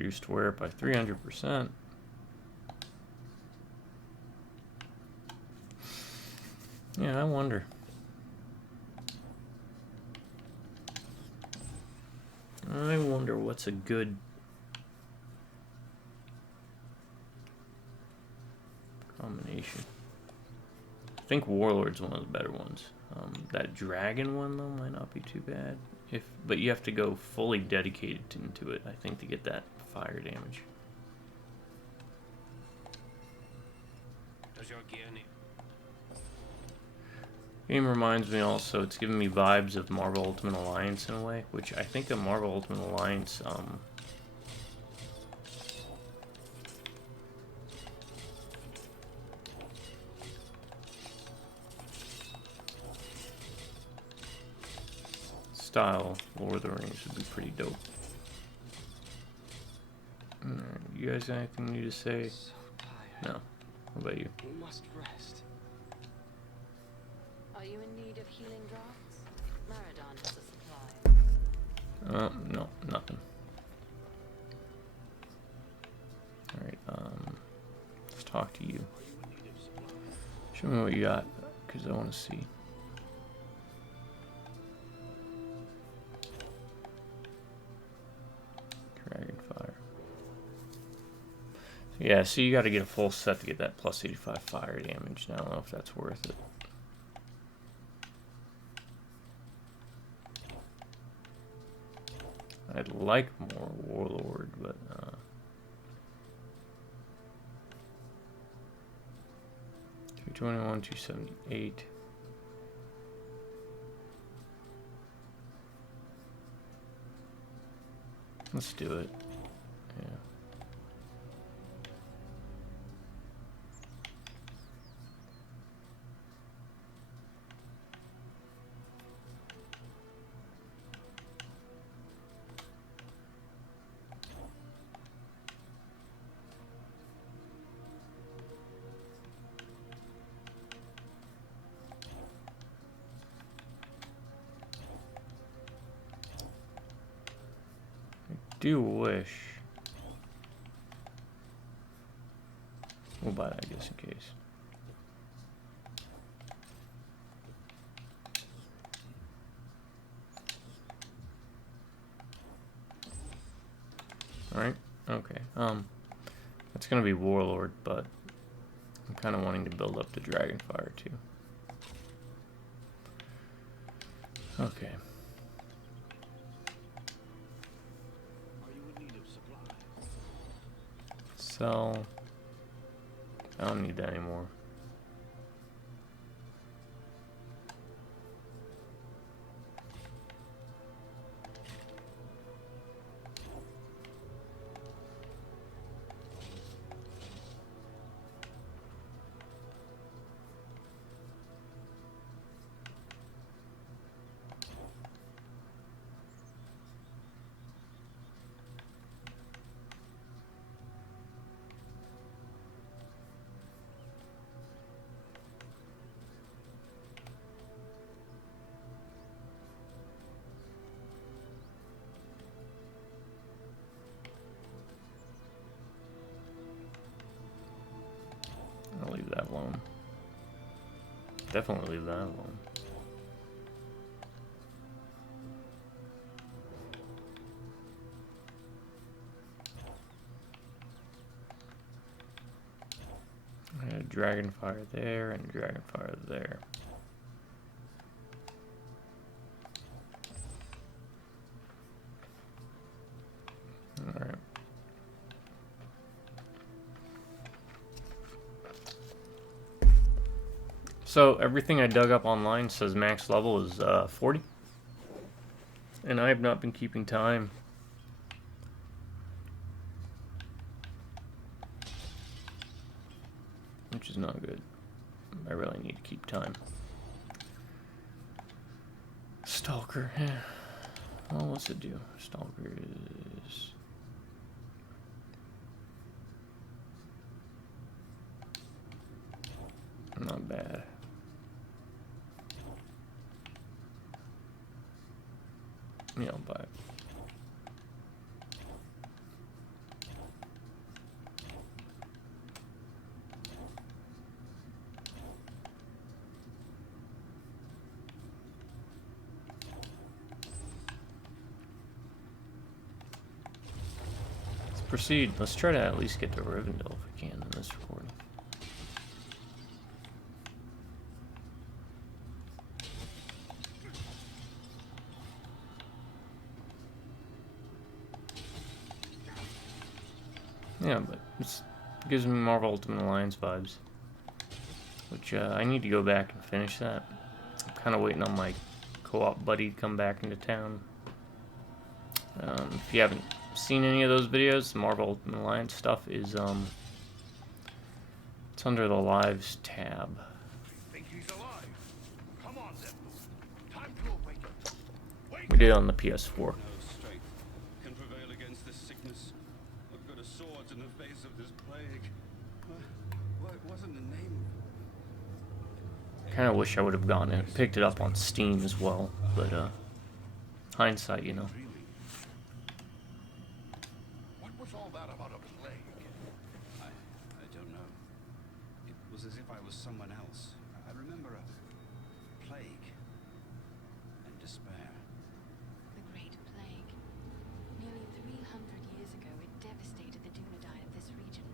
reduced wear by 300%. Yeah, I wonder. I wonder what's a good combination. I think Warlord's one of the better ones. That Dragon one though might not be too bad. But you have to go fully dedicated into it, I think, to get that fire damage. Does your gear need? Game reminds me also, it's giving me vibes of Marvel Ultimate Alliance in a way, which I think of Marvel Ultimate Alliance, style, Lord of the Rings would be pretty dope. Alright, you guys got anything new to say? So tired. No. What about you? We must rest. Are you in need of healing drafts? Maradon has a supply. No, nothing. Alright, let's talk to you. Show me what you got, because I want to see. Dragonfire. Yeah, so you got to get a full set to get that plus 85 fire damage. Now I don't know if that's worth it. I'd like more Warlord, but 221, 278. Let's do it. Yeah. Do wish we'll buy that just in case. Alright, okay. That's gonna be Warlord, but I'm kinda wanting to build up the Dragonfire too. Okay. So I don't need that anymore. I'll leave that alone. Definitely leave that alone. I had a Dragonfire there and a Dragonfire there. Alright. So everything I dug up online says max level is 40. And I have not been keeping time. Which is not good. I really need to keep time. Stalker, yeah. Well, what's it do? Stalker is... not bad. Yeah, I'll buy it. proceed. Let's try to at least get to Rivendell if we can in this recording. Yeah, but it gives me Marvel Ultimate Alliance vibes. Which, I need to go back and finish that. I'm kind of waiting on my co-op buddy to come back into town. If you haven't seen any of those videos, the Marvel Ultimate Alliance stuff is, it's under the Lives tab. Think he's alive? Come on, then. Time to awaken. We did it on the PS4. No strength can prevail against this sickness. I've got a sword in the face of this plague. Well, it wasn't the name. Kind of wish I would have gone and picked it up on Steam as well, but hindsight, you know. What was all that about a plague? I don't know. It was as if I was someone else. I remember a plague and despair. The Great Plague. Nearly 300 years ago, it devastated the Dunedain of this region.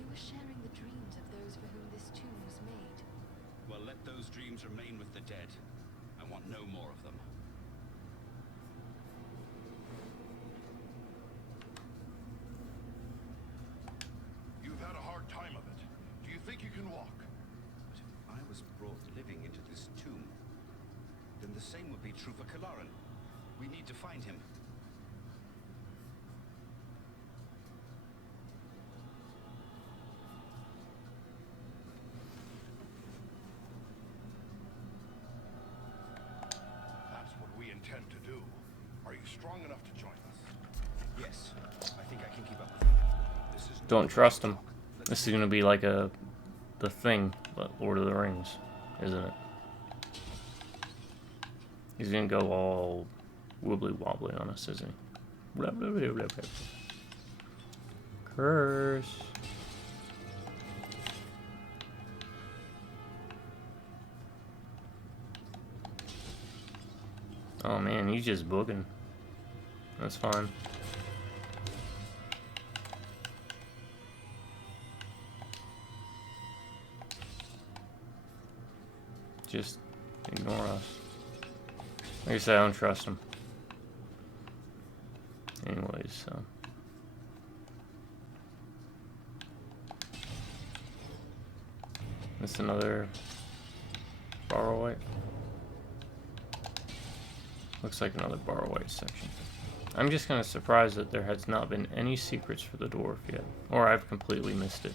You were sharing the dreams of those for whom this tomb was made. Well, let those dreams remain with the dead. I want no more of them. You've had a hard time of it. Do you think you can walk? But if I was brought living into this tomb, then the same would be true for Kalaran. We need to find him. That's what we intend to do. Are you strong enough to join us? Yes, I think I can keep up with him. This is Don't trust him. This is gonna be like The Thing, but Lord of the Rings, isn't it? He's gonna go all wibbly wobbly on us, isn't he? Blah, blah, blah, blah, blah. Curse. Oh man, he's just booking. That's fine. Just ignore us. Like I said, I don't trust him. Anyways, so. This another Borrow White. Looks like another Borrow White section. I'm just kind of surprised that there has not been any secrets for the dwarf yet. Or I've completely missed it.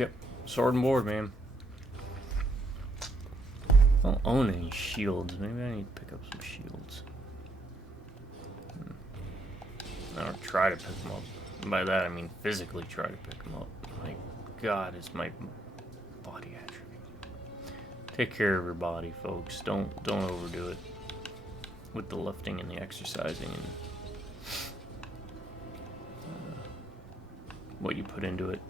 Yep, sword and board, man. I don't own any shields. Maybe I need to pick up some shields. I don't try to pick them up. And by that I mean physically try to pick them up. My God, it's my body atrophy. Take care of your body, folks. Don't overdo it with the lifting and the exercising and what you put into it.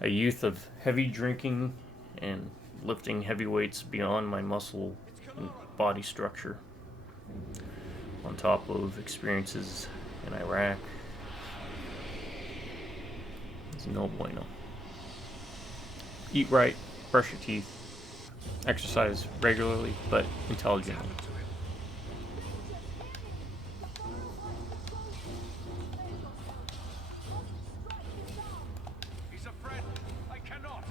A youth of heavy drinking and lifting heavy weights beyond my muscle and body structure, on top of experiences in Iraq, it's no bueno. Eat right, brush your teeth, exercise regularly but intelligently. He's a friend. I cannot.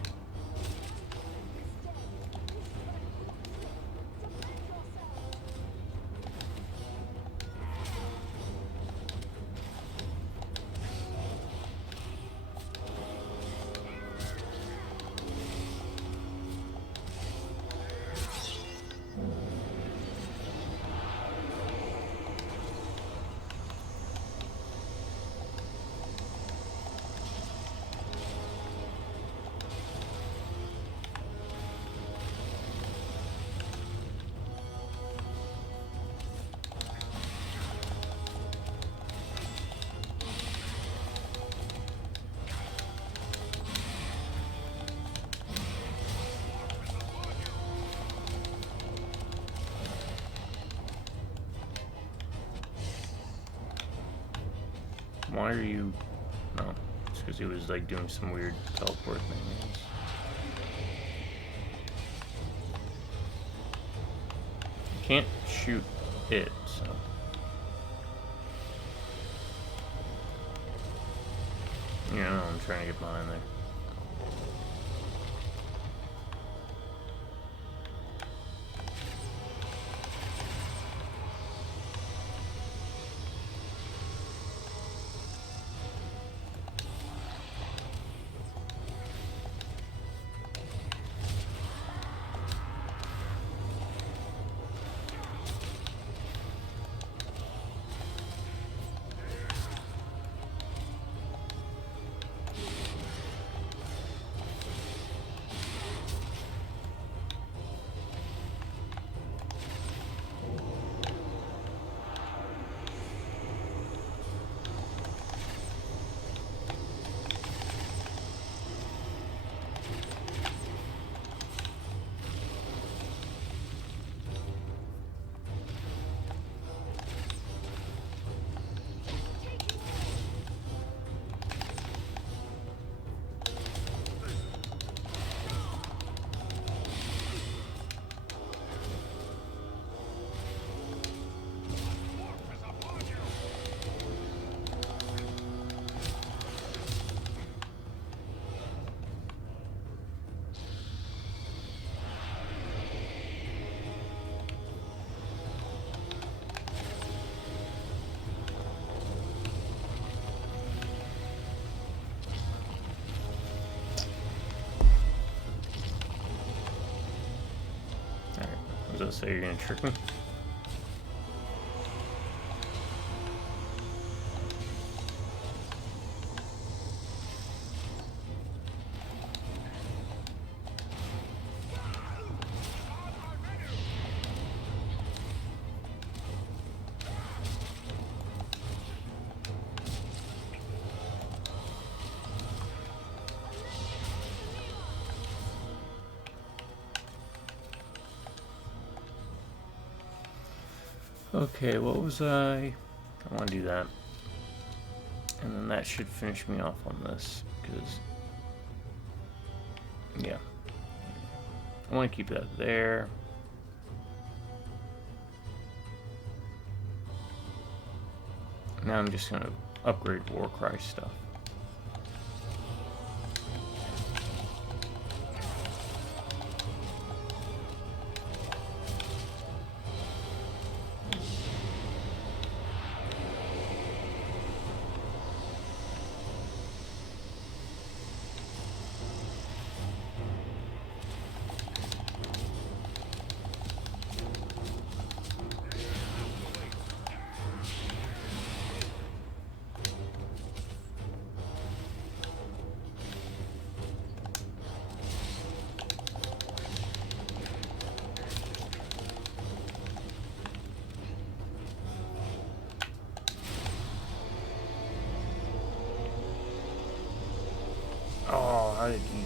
Why are you... No, it's because he was like doing some weird teleport thing. You can't shoot it, so... Yeah, I'm trying to get behind there. Does that say you're gonna trick me? Okay, what was I want to do that. And then that should finish me off on this, because... yeah. I want to keep that there. Now I'm just going to upgrade Warcry stuff.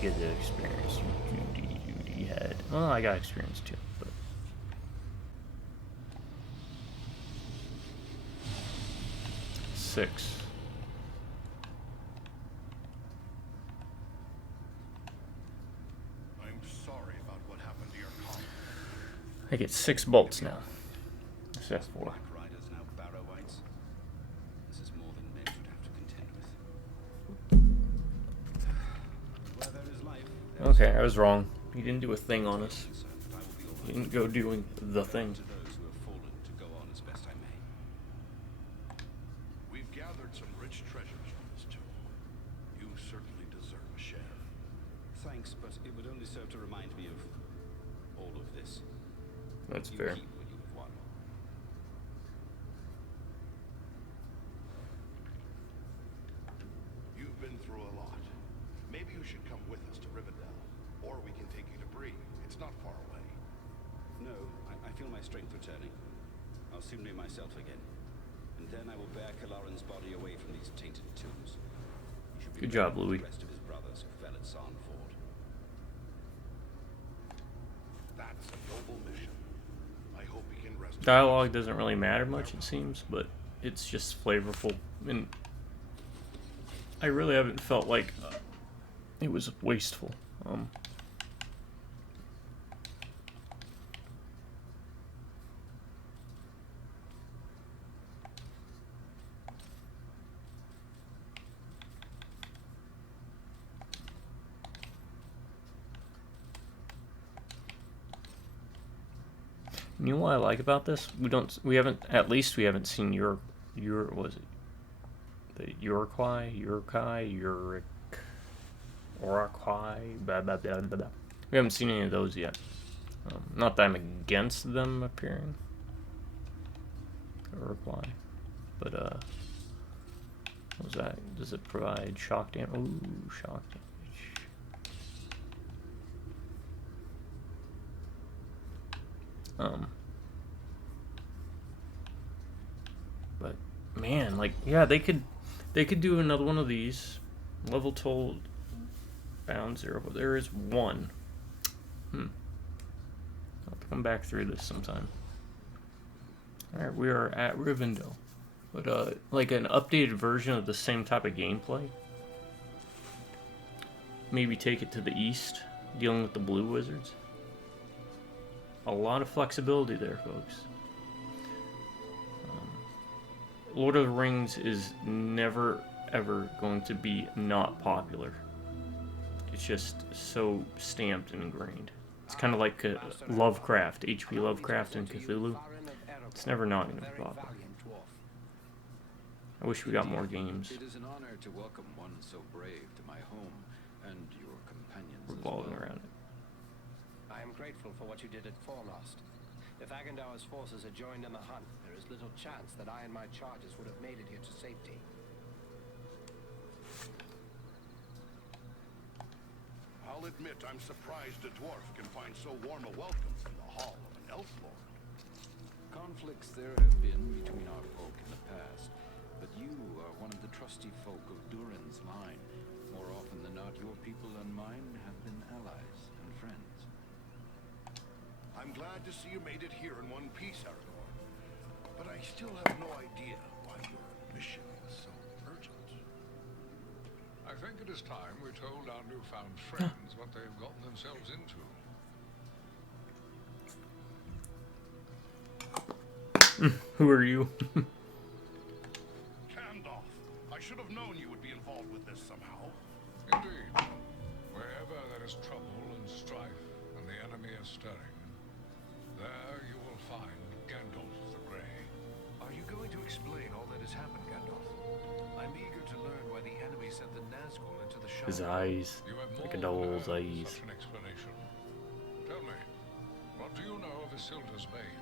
get the experience. Duty head. Well, I got experience too, but. Six. I'm sorry about what happened to your colleague. I get 6 bolts now. That's 4. Black Riders now Barrowites. This is more than men should have to contend with. Where there is life, there is Okay, I was wrong. He didn't do a thing on us. so I will be all He right. didn't go doing the thing. To those who have fallen to go on as best I may. We've gathered some rich treasures from this tomb. You certainly deserve a share. Thanks, but it would only serve to remind me of all of this. That's You fair. keep what you have won. You've been through a lot. Maybe you should come with us to Rivendell. Or we can take you to Bree. It's not far away. No, I feel my strength returning. I'll soon be myself again. And then I will bear Kalaran's body away from these tainted tombs. He should be Good job, buried with Louis. the rest of his brothers who fell at Sarnford. That's a noble mission. I hope we can rest. Dialogue doesn't really matter much, it seems, but it's just flavorful. And I really haven't felt like it was wasteful. You know what I like about this? We haven't seen your was it the Urukai, blah, blah, blah, blah, blah. We haven't seen any of those yet. Not that I'm against them appearing. Urukai, but what was that? Does it provide shock damage? Ooh, shock damage. But man, like, yeah, they could do another one of these. Level told bound 0, but there is one. I'll have to come back through this sometime. Alright, we are at Rivendell. But like an updated version of the same type of gameplay. Maybe take it to the east, dealing with the blue wizards. A lot of flexibility there, folks. Lord of the Rings is never, ever going to be not popular. It's just so stamped and ingrained. It's kind of like Lovecraft, H.P. Lovecraft and Cthulhu. It's never not going to be popular. I wish we got more games It is an honor to welcome one so brave to my home and your companions as revolving well. around it. I am grateful for what you did at Fornost. If Agandar's forces had joined in the hunt, there is little chance that I and my charges would have made it here to safety. I'll admit I'm surprised a dwarf can find so warm a welcome in the hall of an elf lord. Conflicts there have been between our folk in the past, but you are one of the trusty folk of Durin's line. More often than not, your people and mine have been allies and friends. I'm glad to see you made it here in one piece, Aragorn. But I still have no idea why your mission is so urgent. I think it is time we told our newfound friends what they've gotten themselves into. Who are you? Gandalf, I should have known you would be involved with this somehow. Indeed, wherever there is trouble and strife and the enemy is stirring, there you will find Gandalf the Grey. Are you going to explain all that has happened, Gandalf? I'm eager to learn why the enemy sent the Nazgul into the Shire. His eyes. You have Like a more than doll's heard eyes. such an explanation. Tell me, what do you know of Isildur's Bane?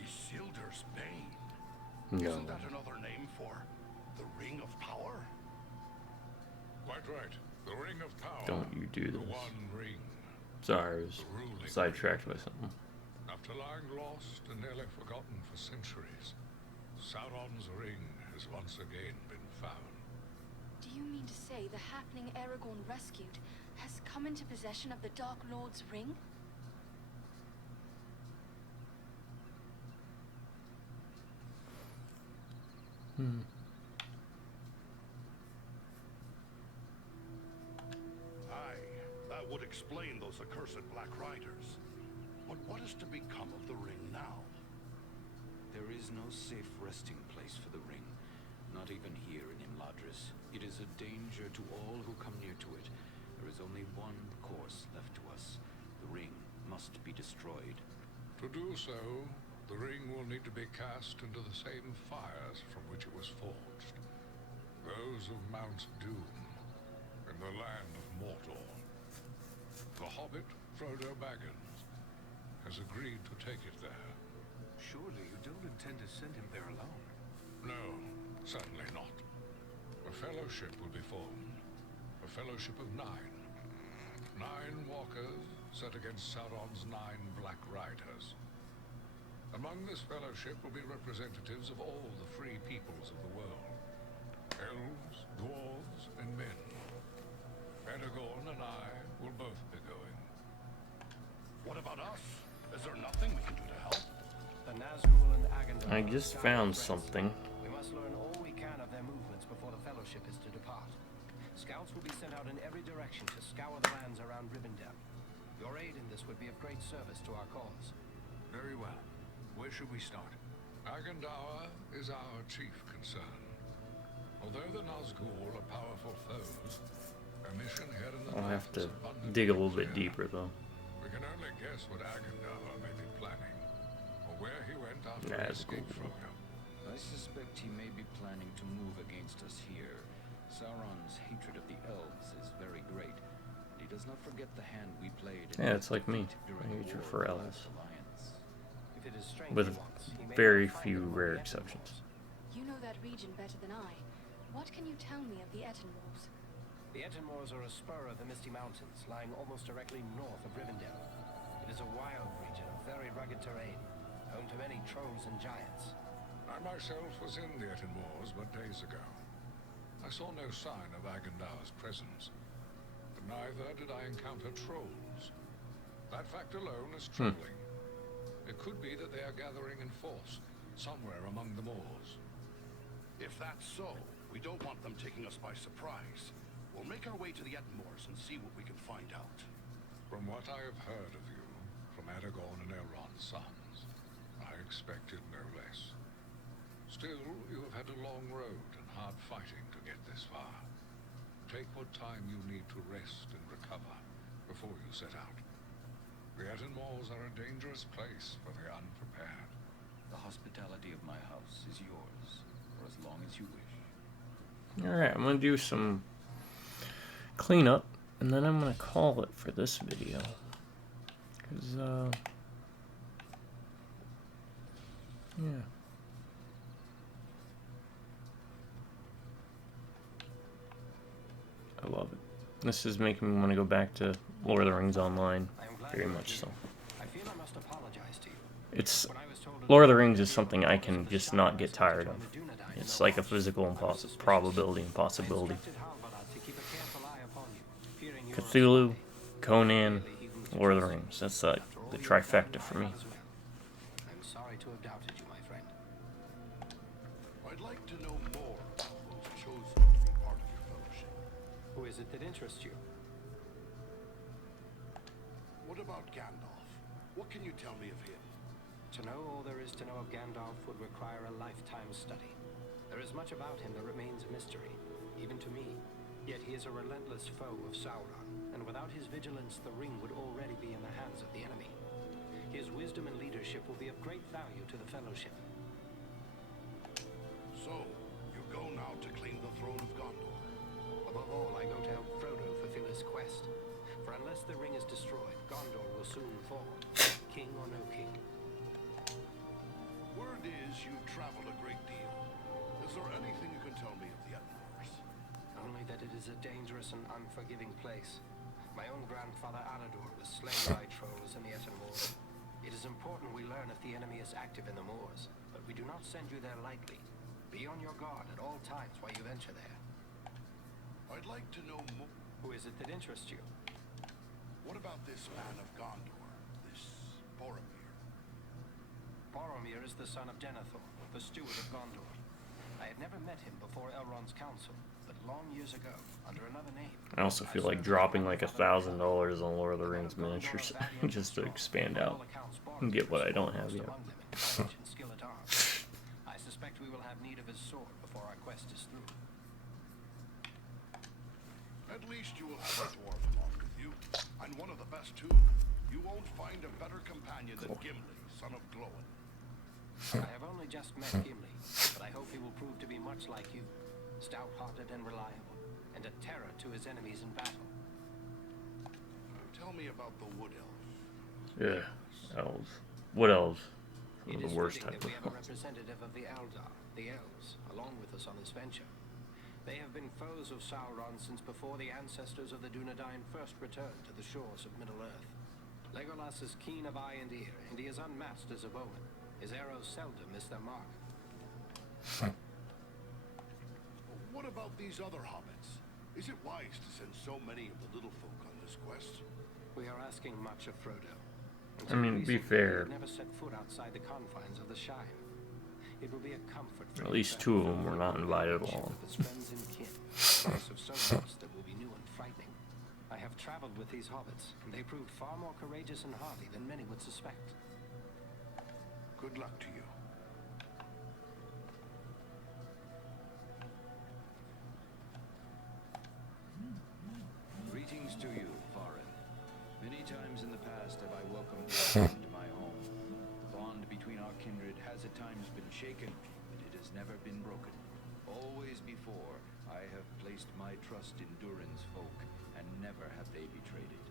Isildur's Bane. No. Isn't that another name for the Ring of Power? Quite right. The Ring of Power. Don't you do The this. One Ring. Sorry, I was The ruling sidetracked by something. After lying lost and nearly forgotten for centuries, Sauron's ring has once again been found. Do you mean to say the happening Aragorn rescued has come into possession of the Dark Lord's ring? Aye, that would explain those accursed Black Riders. But what is to become of the ring now? There is no safe resting place for the ring, not even here in Imladris. It is a danger to all who come near to it. There is only one course left to us. The ring must be destroyed. To do so, the ring will need to be cast into the same fires from which it was forged. Those of Mount Doom, in the land of Mordor. The hobbit, Frodo Baggins, has agreed to take it there. Surely you don't intend to send him there alone. No, certainly not. A fellowship will be formed. A fellowship of 9. 9 walkers set against Sauron's 9 Black Riders. Among this fellowship will be representatives of all the free peoples of the world. Elves, dwarves, and men. Aragorn and I will both be going. What about us? Is there nothing we can do to help? The Nazgul and Agandar I just are found friends. something. We must learn all we can of their movements before the Fellowship is to depart. Scouts will be sent out in every direction to scour the lands around Rivendell. Your aid in this would be of great service to our cause. Very well. Where should we start? Agandar is our chief concern. Although the Nazgul are powerful foes, a mission here in the I'll north have to is abundantly dig a little bit clear. deeper though. We can only guess what Agandar may be planning, or where he went after he escaped Nazgul. Frodo. I suspect he may be planning to move against us here. Sauron's hatred of the elves is very great, and he does not forget the hand we played in Yeah, it's like me. during I the hatred War for of the elves. Last Alliance. If it is strength With he wants, he may very not find few it among rare the exceptions. Ettenmoors. You know that region better than I. What can you tell me of the Ettenmoors? The Ettenmoors are a spur of the Misty Mountains, lying almost directly north of Rivendell. It is a wild region of very rugged terrain, home to many trolls and giants. I myself was in the Ettenmoors but days ago. I saw no sign of Agandar's presence, but neither did I encounter trolls. That fact alone is troubling. It could be that they are gathering in force, somewhere among the moors. If that's so, we don't want them taking us by surprise. We'll make our way to the Ettenmoors and see what we can find out. From what I have heard of you, from Aragorn and Elrond's sons, I expected no less. Still, you have had a long road and hard fighting to get this far. Take what time you need to rest and recover before you set out. The Ettenmoors are a dangerous place for the unprepared. The hospitality of my house is yours, for as long as you wish. Alright, I'm gonna do some cleanup, and then I'm gonna call it for this video. Cause, yeah. I love it. This is making me want to go back to Lord of the Rings Online, I am glad very you are much here. so. I feel I must apologize to you. It's When I was told Lord of the Rings is something I can just not get tired of. It's like a physical probability and possibility. Cthulhu, Conan, Lord of the Rings. That's like the trifecta for me. I'm sorry to have doubted you, my friend. I'd like to know more about those chosen to be part of your fellowship. Who is it that interests you? What about Gandalf? What can you tell me of him? To know all there is to know of Gandalf would require a lifetime study. There is much about him that remains a mystery, even to me. Yet he is a relentless foe of Sauron, and without his vigilance, the ring would already be in the hands of the enemy. His wisdom and leadership will be of great value to the Fellowship. So, you go now to claim the throne of Gondor. Above all, I go to help Frodo fulfill his quest. For unless the ring is destroyed, Gondor will soon fall, king or no king. Word is you've traveled a great deal. Is there anything you can tell me of the Ettenmoors? Only that it is a dangerous and unforgiving place. My own grandfather Alador was slain by trolls in the Ettenmoors. It is important we learn if the enemy is active in the moors, but we do not send you there lightly. Be on your guard at all times while you venture there. I'd like to know more. Who is it that interests you? What about this man of Gondor? This Boromir? Boromir is the son of Denethor, the steward of Gondor. I had never met him before Elrond's council, but long years ago, under another name. I also feel like dropping like $1,000 on Lord of the Rings miniatures just to expand out and get what I don't have yet. I suspect we will have need of his sword before our quest is through. At least you will have a dwarf along with you, and one of the best too. You won't find a better companion than Gimli, son of Glóin. I have only just met Gimli, but I hope he will prove to be much like you, stout-hearted and reliable, and a terror to his enemies in battle. Tell me about the Wood Elves. Yeah, elves. What elves? It The is worst fitting type that we of have a elves. representative of the Eldar, the elves, along with us on this venture. They have been foes of Sauron since before the ancestors of the Dunedain first returned to the shores of Middle-earth. Legolas is keen of eye and ear, and he is unmatched as a bowman. His arrows seldom miss their mark. What about these other hobbits? Is it wise to send so many of the little folk on this quest? We are asking much of Frodo. I mean, to be Recently, fair, he had never set foot outside the confines of the Shire. It will be a comfort for at him least to 2 of them travel were not invited along. with his friends and kin, a place of so much that will be new and frightening. I have traveled with these hobbits, and they proved far more courageous and hardy than many would suspect. Good luck to you. Greetings to you, Farin. Many times in the past have I welcomed you into my home. The bond between our kindred has at times been shaken, but it has never been broken. Always before, I have placed my trust in Durin's folk, and never have they betrayed it.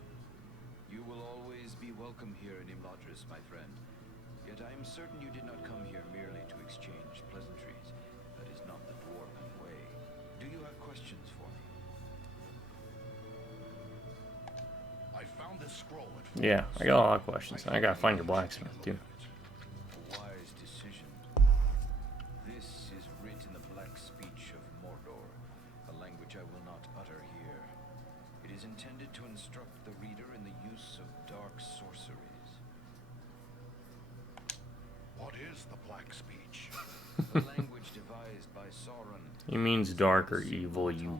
You will always be welcome here in Imladris, my friend. Yet I am certain you did not come here merely to exchange pleasantries. That is not the dwarven way. Do you have questions for me? I found this scroll at Yeah, I got a lot of questions. I gotta find your blacksmith too. A wise decision. This is writ in the black speech of Mordor, a language I will not utter here. It is intended to instruct the reader in the use of dark sorceries. What is the Black Speech? The language devised by Sauron. He means dark or evil, you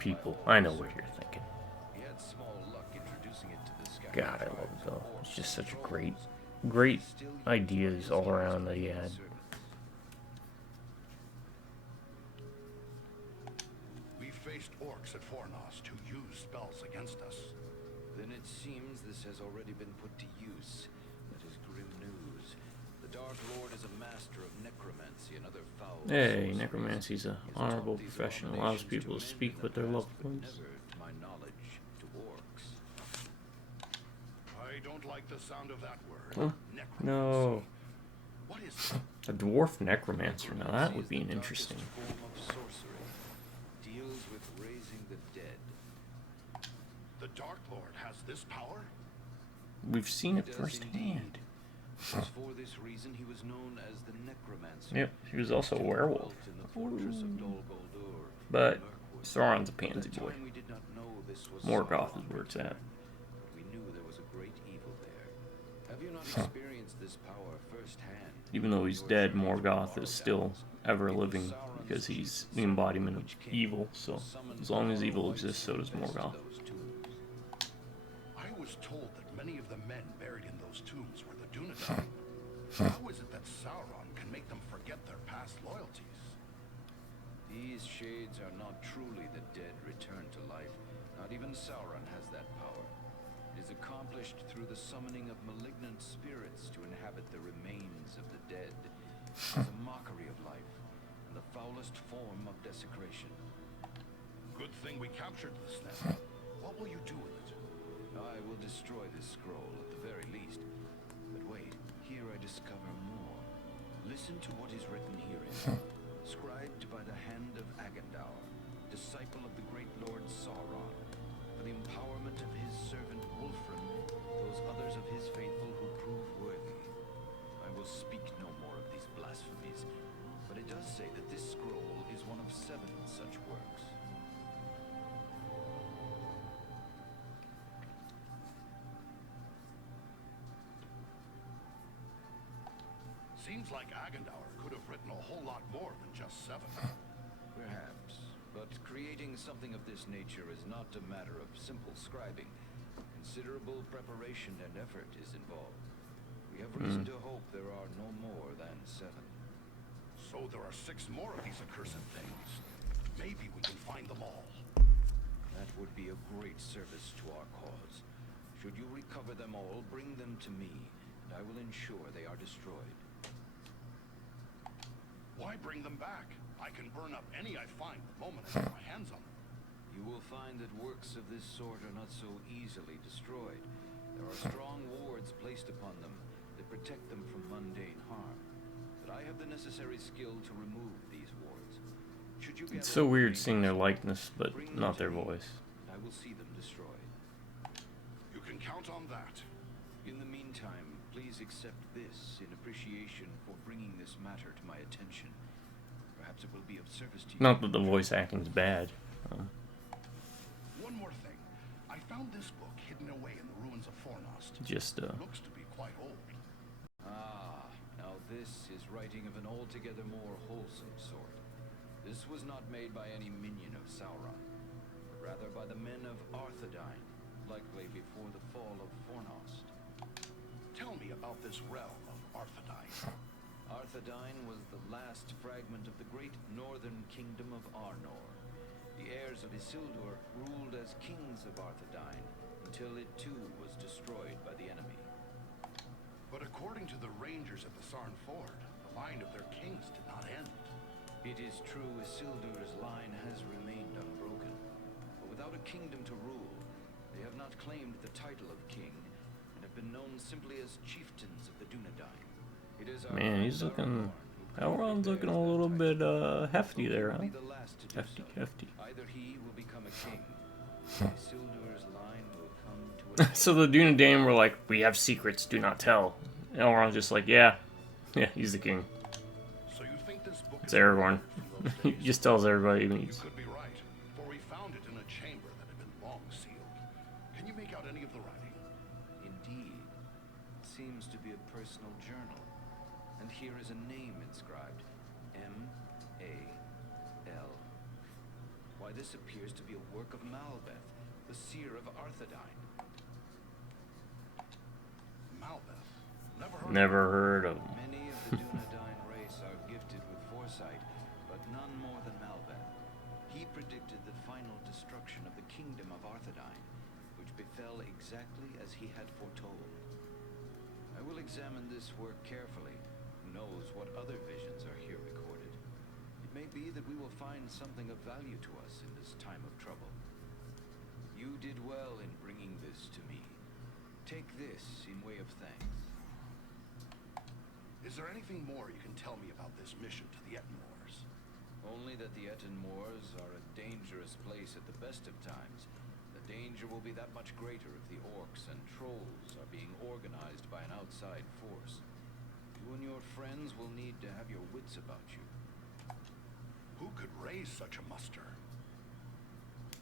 people. I know what you're thinking. He had small luck introducing it to the Sky God, I love tribes it though. of It's just such a orcs. great ideas all around that he had. We faced orcs at Fornos who used spells against us. Then it seems this has already been put to use. That is grim news. The Dark Lord is a master of necromancy and other foul Hey, sorceries. necromancy's an He has honorable taught these profession. Allows abominations people to men speak in the with their past, loved but ones. never, to my knowledge, to orcs. I don't like the sound of that word. Huh? Necromancy. No. What is it? A dwarf necromancer. Now that would be an Necromancy is interesting. the darkest form of sorcery. Deals with raising the dead. The Dark Lord has this power? We've seen it Does firsthand. indeed. It was for this reason he was known as the Necromancer. Yep, he was also a werewolf. In the fortress of Dol Guldur, But Mirkwood. Sauron's a At pansy that boy. time we did not know this was Morgoth is Sauron where it's at. returned, but we knew there was a great evil there. Have you not experienced this power firsthand? Even though he's Your dead, journey to Morgoth Barrows is still ever It was living Sauron's because chief he's the servant embodiment of which came evil. So summoned as long as the evil Barrow exists, so does Whites to Morgoth. those tombs. I was told that many of the men buried in those tombs were the Dunedain. How is it that Sauron can make them forget their past loyalties? These shades are not truly the dead returned to life. Not even Sauron has that power. It is accomplished through the summoning of malignant spirits to inhabit the remains of the dead. It is a mockery of life, and the foulest form of desecration. Good thing we captured the snare. What will you do with it? I will destroy this scroll at the very least. But wait, here I discover more. Listen to what is written herein. Scribed by the hand of Agandaur, disciple of the great Lord Sauron, for the empowerment of his servant Wulfram, those others of his faithful who prove worthy. I will speak no more of these blasphemies, but it does say that this Seems like Agendour could have written a whole lot more than just 7. Perhaps, but creating something of this nature is not a matter of simple scribing. Considerable preparation and effort is involved. We have reason to hope there are no more than 7. So there are 6 more of these accursed things. Maybe we can find them all. That would be a great service to our cause. Should you recover them all, bring them to me, and I will ensure they are destroyed. Why bring them back? I can burn up any I find the moment I get my hands on them. You will find that works of this sort are not so easily destroyed. There are strong wards placed upon them that protect them from mundane harm. But I have the necessary skill to remove these wards. Should you get It's so weird seeing their likeness, but not their voice. I will see them destroyed. You can count on that. In the meantime, please accept this in appreciation for bringing this matter to my attention. Perhaps it will be of service to you. Not that the voice acting's bad. One more thing. I found this book hidden away in the ruins of Fornost. Just Looks to be quite old. Ah, now this is writing of an altogether more wholesome sort. This was not made by any minion of Sauron, but rather by the men of Arthedain, likely before the fall of Fornost. Tell me about this realm of Arthedain. Arthedain was the last fragment of the great northern kingdom of Arnor. The heirs of Isildur ruled as kings of Arthedain until it too was destroyed by the enemy. But according to the rangers at the Sarn Ford, the line of their kings did not end. It is true Isildur's line has remained unbroken, but without a kingdom to rule, they have not claimed the title of king and have been known simply as chieftains of the Dunedain. It is our man, he's looking. Elrond's looking a little bit hefty there, huh? Hefty. Either he will become a king, Isildur's line will come to So the Dunedain were like, we have secrets, do not tell. And Elrond's just like, yeah, he's the king. So you think this book It's Aragorn. He just tells everybody he You meets. could be right, for we found it in a chamber that had been long sealed. Can you make out any of the writing? Indeed. It seems to be a personal journal. And here is a name inscribed. M-A-L. Why, this appears to be a work of Malbeth, the seer of Arthedain. Malbeth. Never heard Never heard of him. Many of the Dunedain race are gifted with foresight, but none more than Malbeth. He predicted the final destruction of the kingdom of Arthedain, which befell exactly as he had foretold. I will examine this work carefully. Who knows what other visions are here recorded? It may be that we will find something of value to us in this time of trouble. You did well in bringing this to me. Take this in way of thanks. Is there anything more you can tell me about this mission to the Ettenmoors? Only that the Ettenmoors are a dangerous place at the best of times. The danger will be that much greater if the orcs and trolls are being organized by an outside force. You and your friends will need to have your wits about you. Who could raise such a muster?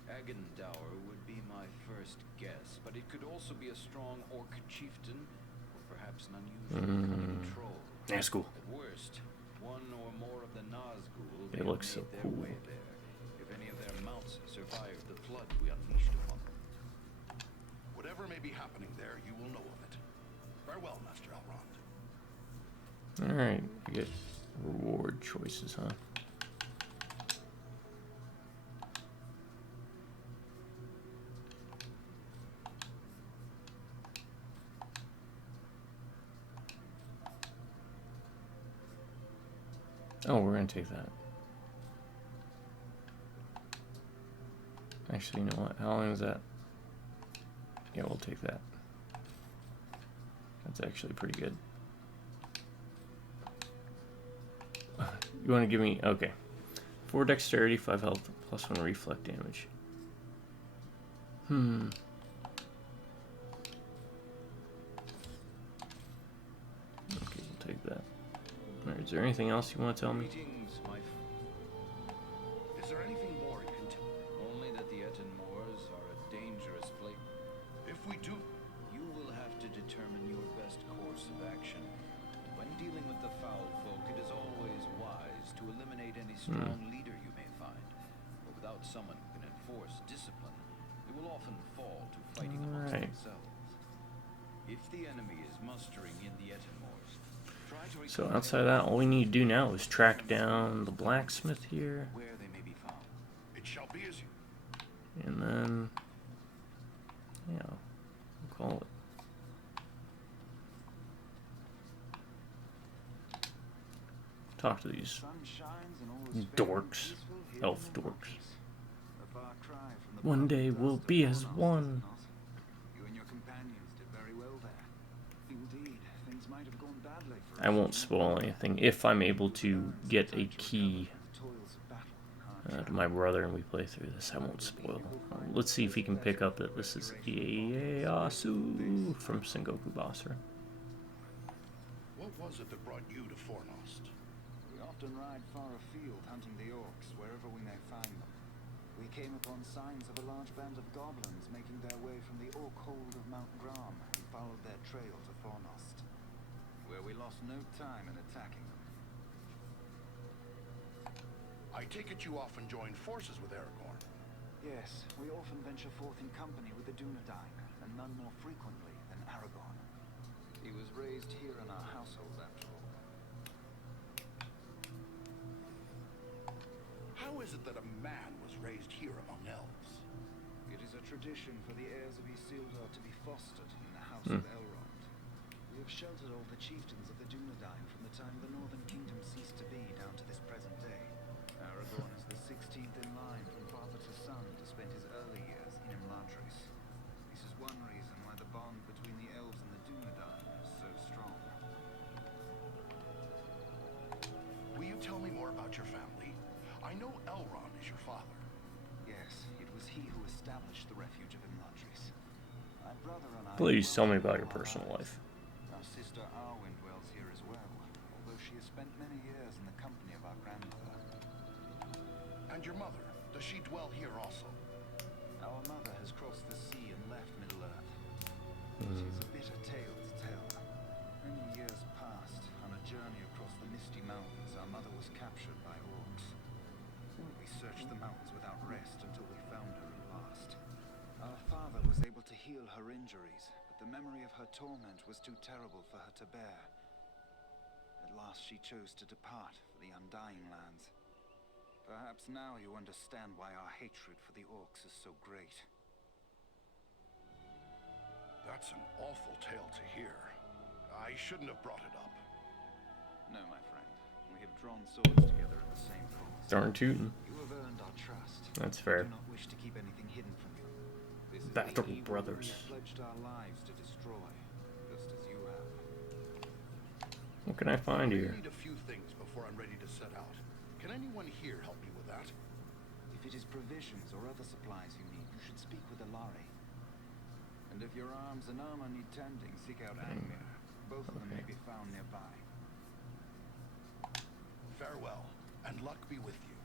Agendour would be my first guess, but it could also be a strong orc chieftain, or perhaps an unusually cunning troll. That's cool. At worst, one or more of the Nazgul It may looks have so made cool. their way there, if any of their mounts survived the flood we unleashed upon them. Whatever may be happening there, you will know of it. Farewell, Master Elrond. Alright, we get reward choices, huh? Oh, we're gonna take that. Actually, you know what? How long is that? Yeah, we'll take that. That's actually pretty good. You want to give me... Okay. 4 dexterity, 5 health, plus 1 reflect damage. Okay, we'll take that. Alright, is there anything else you want to tell me? Greetings, my Is there anything more you can tell? Only that the Ettenmoors are a dangerous place. If we do, You will have to determine your best course of action. When dealing with the foul folk, it is always wise to eliminate any strong leader you may find. But without someone who can enforce discipline, they will often fall to fighting amongst themselves. If the enemy is mustering in the Ettenmoors, try to So outside of that, all we need to do now is track down the blacksmith here. where they may be found. It shall be as you. And then, yeah, we'll call it. Talk to these dorks, elf dorks. One day we'll be as one. You and your companions did very well there. Indeed, things might have gone badly for I won't spoil anything if I'm able to get a key to my brother and we play through this. I won't spoil. Let's see if he can pick up that this is Ieyasu from Sengoku Basara. What was it that brought you to Fornost? We often ride far afield hunting the orcs wherever we may find them. We came upon signs of a large band of goblins making their way from the orc hold of Mount Gram and followed their trail to Fornost, where we lost no time in attacking them. I take it you often join forces with Aragorn. Yes, we often venture forth in company with the Dunedain, and none more frequently than Aragorn. He was raised here in our household, after all. How is it that a man was raised here among elves? It is a tradition for the heirs of Isildur to be fostered in the house of Elrond. We have sheltered all the chieftains of the Dunedain from the time the Northern Kingdom ceased to be down to this present day. Aragorn is the 16th in line from father to son to spend his early years in Imladris. This is one reason why the bond between the elves and the Dunedain is so strong. Will you tell me more about your family? I know Elrond is your father. Yes, it was he who established the refuge of Imladris. My brother and I... Please tell me about your personal life. Our sister Arwen dwells here as well, although she has spent many years in the company of our grandmother. And your mother, does she dwell here also? Our mother has crossed the sea and left Middle-earth. It is a bitter tale to tell. Many years passed. On a journey across the misty mountains, our mother was captured by orcs. We searched the mountains without rest until we found her at last. Our father was able to heal her injuries, but the memory of her torment was too terrible for her to bear. At last she chose to depart for the Undying Lands. Perhaps now you understand why our hatred for the orcs is so great. That's an awful tale to hear. I shouldn't have brought it up. No, my friend. We have drawn swords together in the same cause. Darn tootin'. You have earned our trust. That's fair. We do not wish to keep anything hidden from you. This is Battle the evil brothers. we have pledged our lives to destroy, just as you have. What can I find I here? need a few things before I'm ready to set out. Can anyone here help me with that? If it is provisions or other supplies you need, you should speak with Alari. And if your arms and armor need tending, seek out Angmir. Both of them may be found nearby. Farewell, and luck be with you.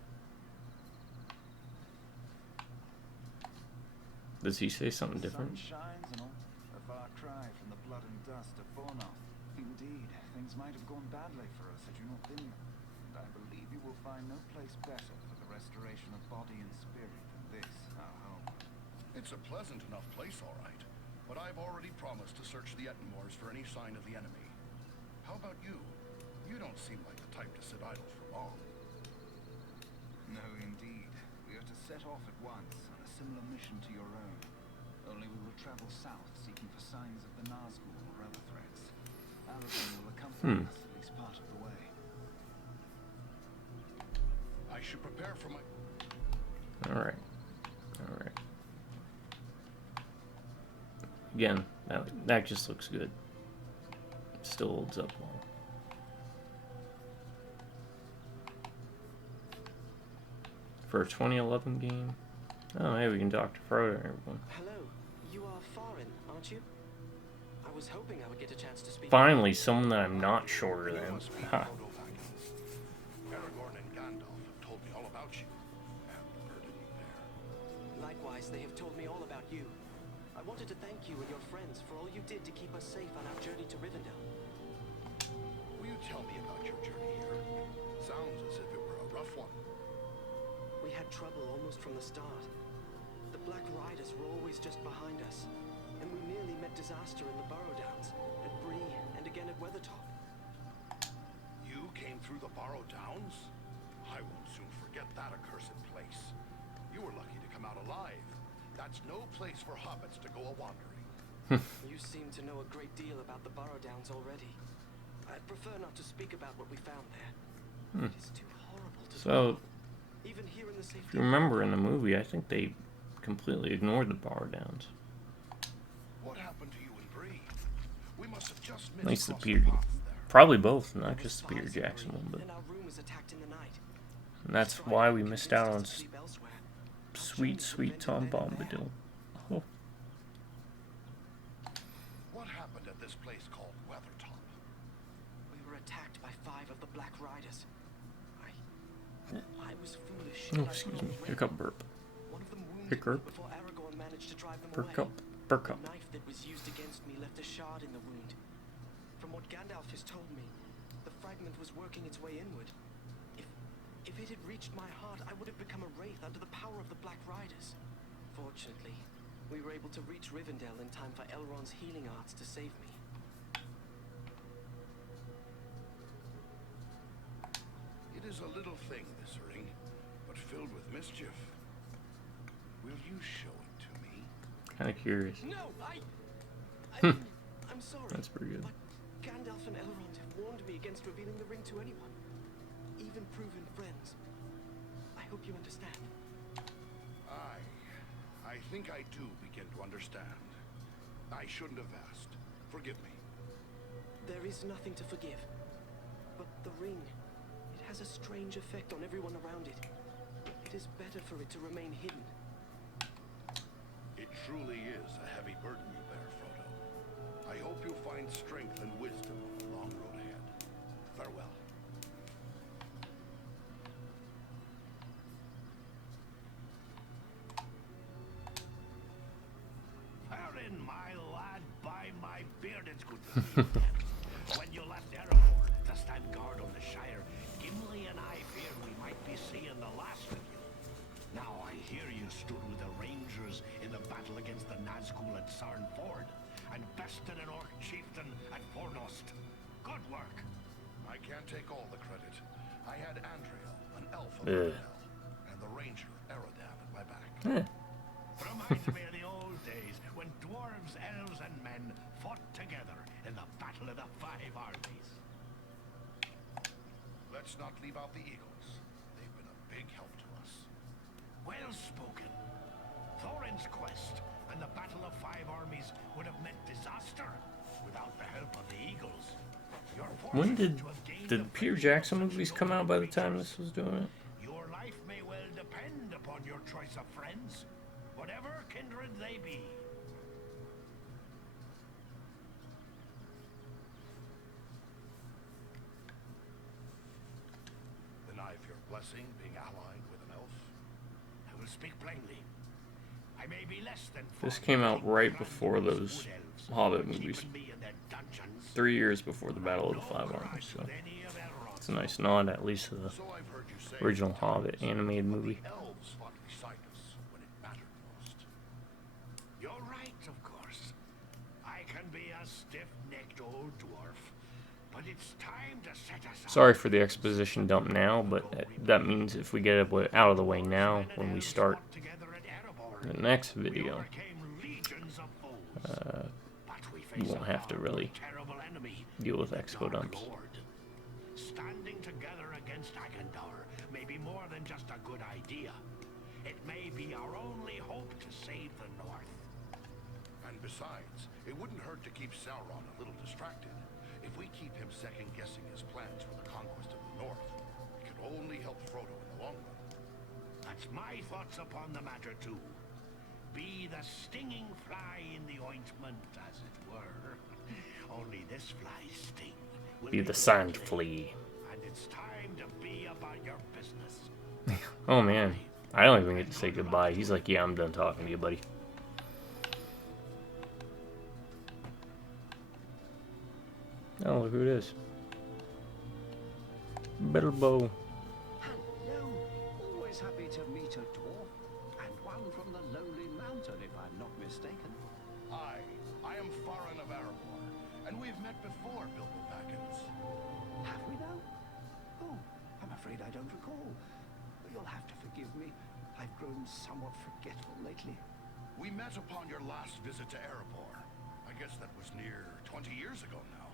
Does he say something different? The sun shines and all. A far cry from the blood and dust of Fornoth. Indeed, things might have gone badly for us had you not been there. And I believe you will find no place better for the restoration of body and spirit than this, our home. It's a pleasant enough place, all right. But I've already promised to search the Ettenmoors for any sign of the enemy. How about you? You don't seem like the type to sit idle for long. No, indeed. We are to set off at once on a similar mission to your own. Only we will travel south, seeking for signs of the Nazgul or other threats. Aragorn will accompany us at least part of the way. I should prepare for my... Alright. Alright. Again, that just looks good. Still holds up well. For a 2011 game. Oh, hey, we can talk to Frodo and everyone. Hello, you are foreign, aren't you? I was hoping I would get a chance to speak. Finally, someone that I'm not shorter than. Ha. Aragorn and Gandalf have told me all about you. And burden you there. Likewise, they have told me all about you. I wanted to thank you and your friends for all you did to keep us safe on our journey to Rivendell. Will you Tell me about your journey here. Sounds as if it were a rough one. We had trouble almost from the start. The Black Riders were always just behind us, and we nearly met disaster in the Barrow Downs, at Bree, and again at Weathertop. You came through the Barrow Downs? I won't soon forget that accursed place. You were lucky to come out alive. That's no place for hobbits to go a-wandering. You seem to know a great deal about the Barrow Downs already. I'd prefer not to speak about what we found there. It is too horrible to So, even here in the safety if you remember in the movie, I think they completely ignored the Barrow Downs. What happened to you in Bree? We must have just At least the missed Peter, paths there. probably both, not just the Peter Jackson one, but and our room was attacked in the night. and that's So I why we convinced missed out us on to sleep elsewhere. Our sweet, journey sweet prevented Tom men there. Bombadil. Oh, What happened at this place called Weathertop? We were attacked by 5 of the Black Riders. I was foolish. oh and I excuse put me. on Hiccup burp. One of them wounded Hiccup. me before Aragorn managed to drive them Burp away. up. Burp up. The knife that was used against me left a shard in the wound. From what Gandalf has told me, the fragment was working its way inward. If it had reached my heart, I would have become a wraith under the power of the Black Riders. Fortunately, we were able to reach Rivendell in time for Elrond's healing arts to save me. It is a little thing, this ring, but filled with mischief. Will you show it to me? Kind of curious. No, Hmm. I'm sorry. That's pretty good. But Gandalf and Elrond have warned me against revealing the ring to anyone, even proven friends. I hope you understand. I think I do begin to understand. I shouldn't have asked. Forgive me. There is nothing to forgive. But the ring, it has a strange effect on everyone around it. It is better for it to remain hidden. It truly is a heavy burden you bear, Frodo. I hope you'll find strength and wisdom on the long road ahead. Farewell. Wherein, my lad, by my beard, it's good to see you again. When you left Erebor to stand guard on the Shire, Gimli and I feared we might be seeing the last of you. Now I hear you stood with the Rangers in the battle against the Nazgul at Sarn Ford, and bested an orc chieftain at Fornost. Good work. I can't take all the credit. I had Andriel, an elf of Ugh. Rivendell, and the ranger Eredab at my back. Reminds me of the old days when dwarves, elves, and men fought together in the Battle of the Five Armies. Let's not leave out the Eagles. They've been a big help to us. Well spoken. Thorin's quest and the Battle of Five Armies would have meant disaster without the help of the Eagles. You're When fortunate did to have gained the a Peter friendship Jackson with such movies come out by the time this was doing it? Your life may well depend upon your choice of friends, whatever kindred they be. Then I've your blessing being allied with an elf. I will speak plainly. I may be less than This fond came of out King right Thranduil's before those wood elves, Hobbit keeping movies. me in their dungeons. 3 years before the Battle of the No Five grudge Armies, so with any of Elrond's it's a nice nod at least to the So I've heard you say original at Hobbit times, animated but movie. The elves fought beside us when it mattered most. You're right, of course. I can be a stiff-necked old dwarf, but it's time to set aside. Sorry for the exposition dump now, but that means if we get it out of the way now, when we start the next video, you won't have to really deal with expo dumps. Standing together against Agandar may be more than just a good idea. It may be our only hope to save the North. And besides, it wouldn't hurt to keep Sauron a little distracted. If we keep him second-guessing his plans for the conquest of the North, it could only help Frodo in the long run. That's my thoughts upon the matter, too. Be the stinging fly in the ointment, as it were. Only this fly's sting will Be the sand flea. and it's time to be about your business. Oh man, I don't even get to say goodbye. He's like, yeah, I'm done talking to you, buddy. Oh, look who it is. Bilbo. Hello. Always happy to meet a dwarf. And one from the Lonely Mountain, if I'm not mistaken. Hi, I am Farin of Erebor, and we've met before, Bilbo Baggins. Have we now? Oh, I'm afraid I don't recall. You'll have to forgive me. I've grown somewhat forgetful lately. We met upon your last visit to Erebor. I guess that was near 20 years ago now.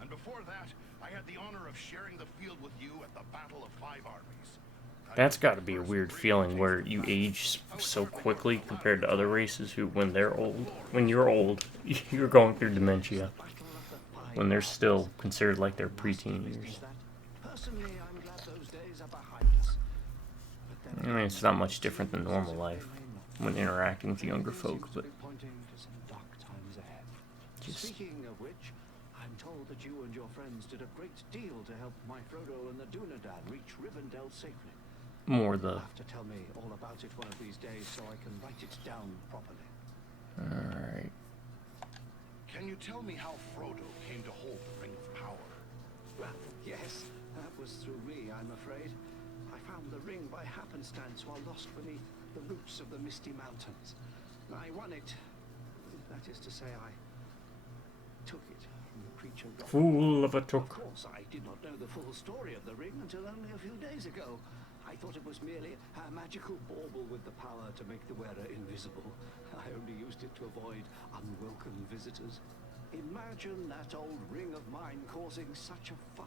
And before that, I had the honor of sharing the field with you at the Battle of Five Armies. That's got to be a weird feeling where you age so quickly compared to other races who, when you're old, you're going through dementia. When they're still considered like their preteen years. Personally, I'm glad those days are behind us. I mean, it's not much different than normal life when interacting with younger folk, but just Speaking of which, I'm told that you and your friends did a great deal to help my Frodo and the Dunedain reach Rivendell safely. more the... You'll have to tell me all about it one of these days so I can write it down properly. Alright. Can you tell me how Frodo came to hold the Ring of Power? Well, yes, that was through me, I'm afraid. I found the ring by happenstance while lost beneath the roots of the Misty Mountains. I won it. That is to say, I took it from the creature god. Fool of a took. Of course, I did not know the full story of the ring until only a few days ago. I thought it was merely a magical bauble with the power to make the wearer invisible. I only used it to avoid unwelcome visitors. Imagine that old ring of mine causing such a fuss.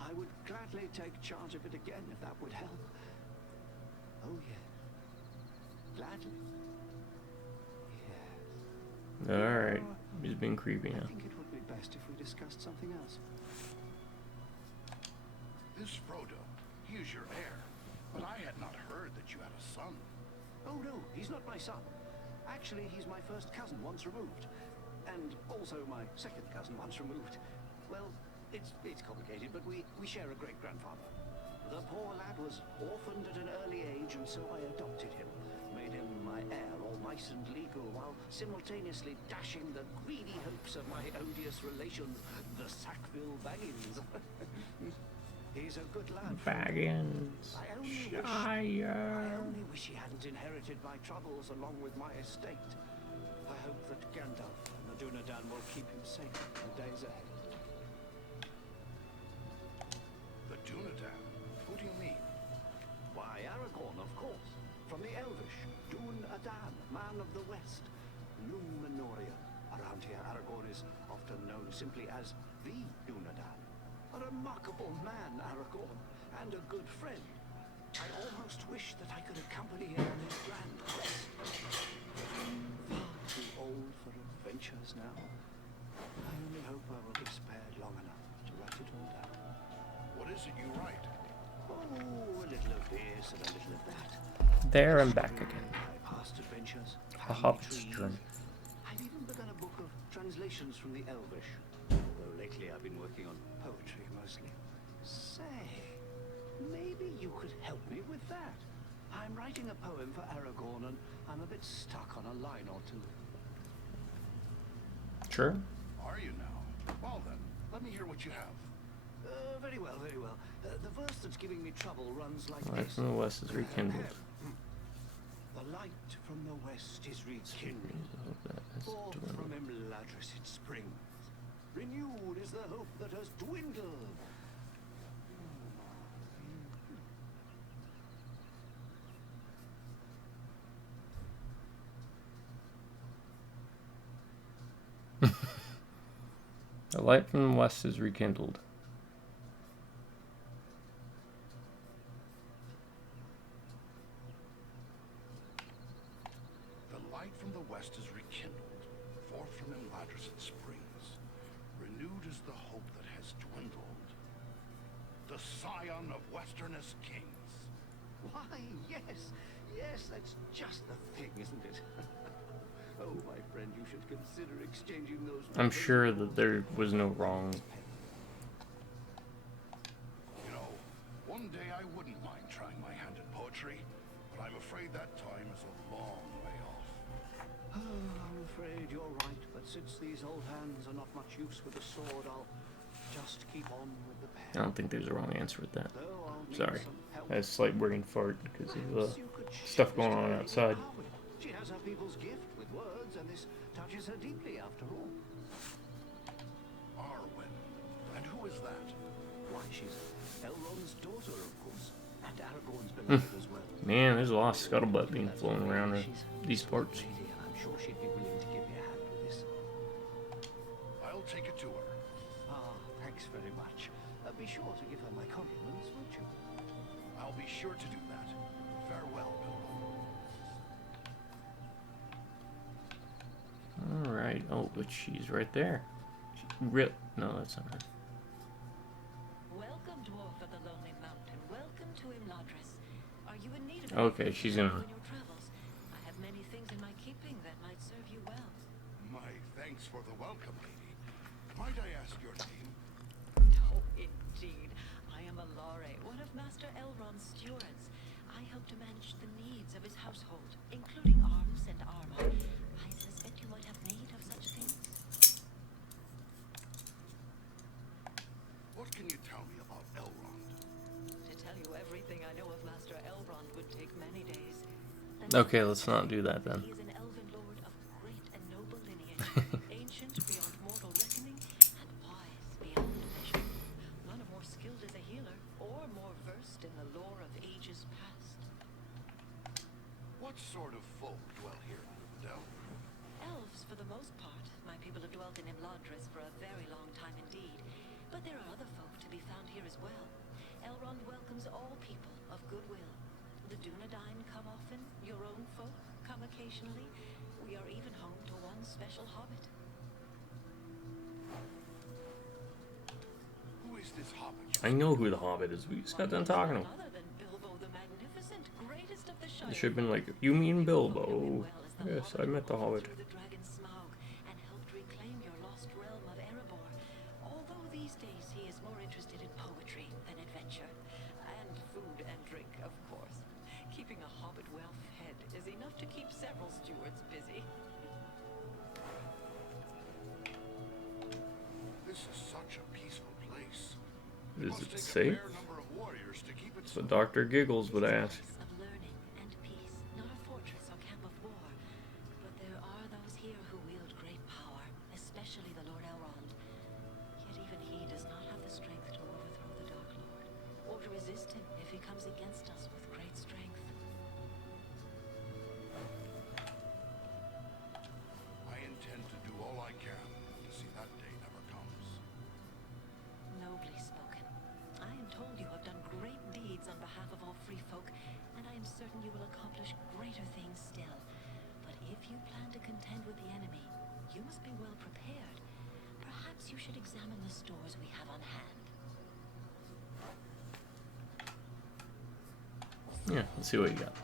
I would gladly take charge of it again if that would help. Oh, yes. Gladly. Yes. Alright. He's been creepy now. I think it would be best if we discussed something else. This Frodo, he is your heir, but I had not heard that you had a son. Oh no, he's not my son. Actually, he's my first cousin once removed. And also my second cousin once removed. Well, it's complicated, but we share a great-grandfather. The poor lad was orphaned at an early age, and so I adopted him. Made him my heir, all nice and legal, while simultaneously dashing the greedy hopes of my odious relations, the Sackville Baggins. He's a good lad. Baggins. I only wish he hadn't inherited my troubles along with my estate. I hope that Gandalf and the Dunedain will keep him safe in the days ahead. The Dunedain? Who do you mean? Why, Aragorn, of course. From the Elvish, Dunedain, man of the West. Númenórean. Around here, Aragorn is often known simply as the Dunedain. A remarkable man, Aragorn, and a good friend. I almost wish that I could accompany him on his grand quest. Far too old for adventures now. I only hope I will be spared long enough to write it all down. What is it you write? Oh, a little of this and a little of that. There and back again. My past adventures. A hobbit's journey. I've even begun a book of translations from the Elvish. Though lately I've been working on poetry mostly. Say, maybe you could help me with that. I'm writing a poem for Aragorn and I'm a bit stuck on a line or two. Sure. Are you now? Well then, let me hear what you have. Very well, very well. The verse that's giving me trouble runs like Light this. from the west is rekindled. The light from the west is rekindled. Forth from Imladris it springs. Renewed is the hope that has dwindled. The light from the west is rekindled. The light from the west is rekindled. Forth from Imladris it springs. Renewed is the hope that has dwindled. The scion of Westernest kings. Why, yes. Yes, that's just the thing, isn't it? Oh, my friend, you should consider exchanging those... I'm sure that there was no wrong. You know, one day I wouldn't mind trying my hand at poetry, but I'm afraid that time is a long way off. Oh, I'm afraid you're right, but since these old hands are not much use with a sword, I'll Just keep on with the I pair. don't think there's a wrong answer with that. Though I'll need Sorry. some help. I had a slight brain fart because of Perhaps you could stuff show going us on to Lady outside. Arwen. She has her people's gift with words, and this touches her deeply after all. Arwen. And who is that? Why, she's Elrond's daughter, of course. And Aragorn's beloved as well. Man, there's a lot of scuttlebutt being flown around in She's a these smart parts. lady, and I'm sure she'd be willing to give me a hand with this. I'll take it to her. Ah, thanks very much. Be sure to give her my compliments, won't you? I'll be sure to do that. Farewell, Bilbo. Alright. Oh, but she's right there. No, that's not her. Welcome, dwarf of the Lonely Mountain. Welcome to Imladris. Are you in need of Okay, anything she's to gonna- help you in your travels? I have many things in my keeping that might serve you well. My thanks for the welcome, lady. Might I ask your name? No, indeed. I am Alare, one of Master Elrond's stewards. I help to manage the needs of his household, including arms and armor. I suspect you might have need of such things. What can you tell me about Elrond? To tell you everything I know of Master Elrond would take many days. Okay, let's not do that then. He is an elven lord of great and noble lineage, ancient beyond mortal reckoning, and wise beyond measure. None are more skilled as a healer, or more versed in the lore of ages past. What sort of folk dwell here in Rivendell? Elves, for the most part. My people have dwelt in Imladris for a very long time indeed. But there are other folk to be found here as well. Elrond welcomes all people of goodwill. The Dunedain come often, your own folk come occasionally. We are even home to one special hobbit. Who is this hobbit? I know who the Hobbit is. We just got done talking to him. None other than Bilbo the Magnificent, greatest of the Shire. It should have been like, you mean Bilbo? Yes, I met the Hobbit. Through the dragon Smaug and helped reclaim your lost realm of Erebor. Although these days he is more interested in poetry than adventure. And food and drink, of course. Keeping a hobbit well fed is enough to keep several stewards busy. This is such a peaceful place. Is Must it take a safe? fair number of warriors to keep it So so. Dr. Giggles would ask. Of learning and peace, not a fortress or camp of war. But there are those here who wield great power, especially the Lord Elrond. Yet even he does not have the strength to overthrow the Dark Lord, or to resist him if he comes against us with great strength. I intend to do all I can to see that day never comes. Nobly spoken. I am told you have done great deeds on behalf of all free folk, and I am certain you will accomplish greater things still. But if you plan to contend with the enemy, you must be well prepared. Perhaps you should examine the stores we have on hand. Yeah, let's see what you got.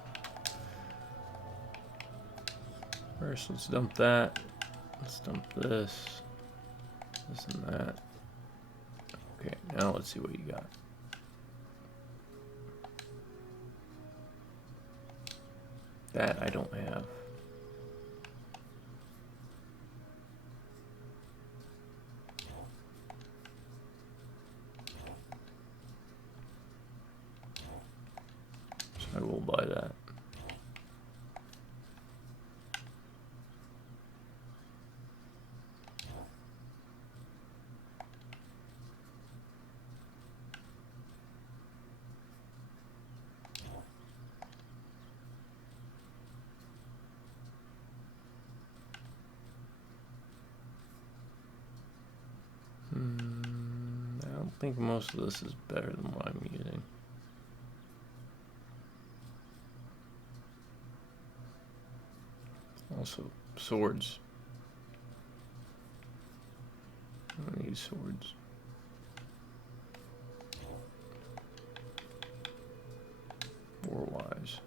First, let's dump that. Let's dump this. This and that. Okay, now let's see what you got. That I don't have. So I will buy that. I don't think most of this is better than what I'm using. Also, swords. I need swords. War-wise.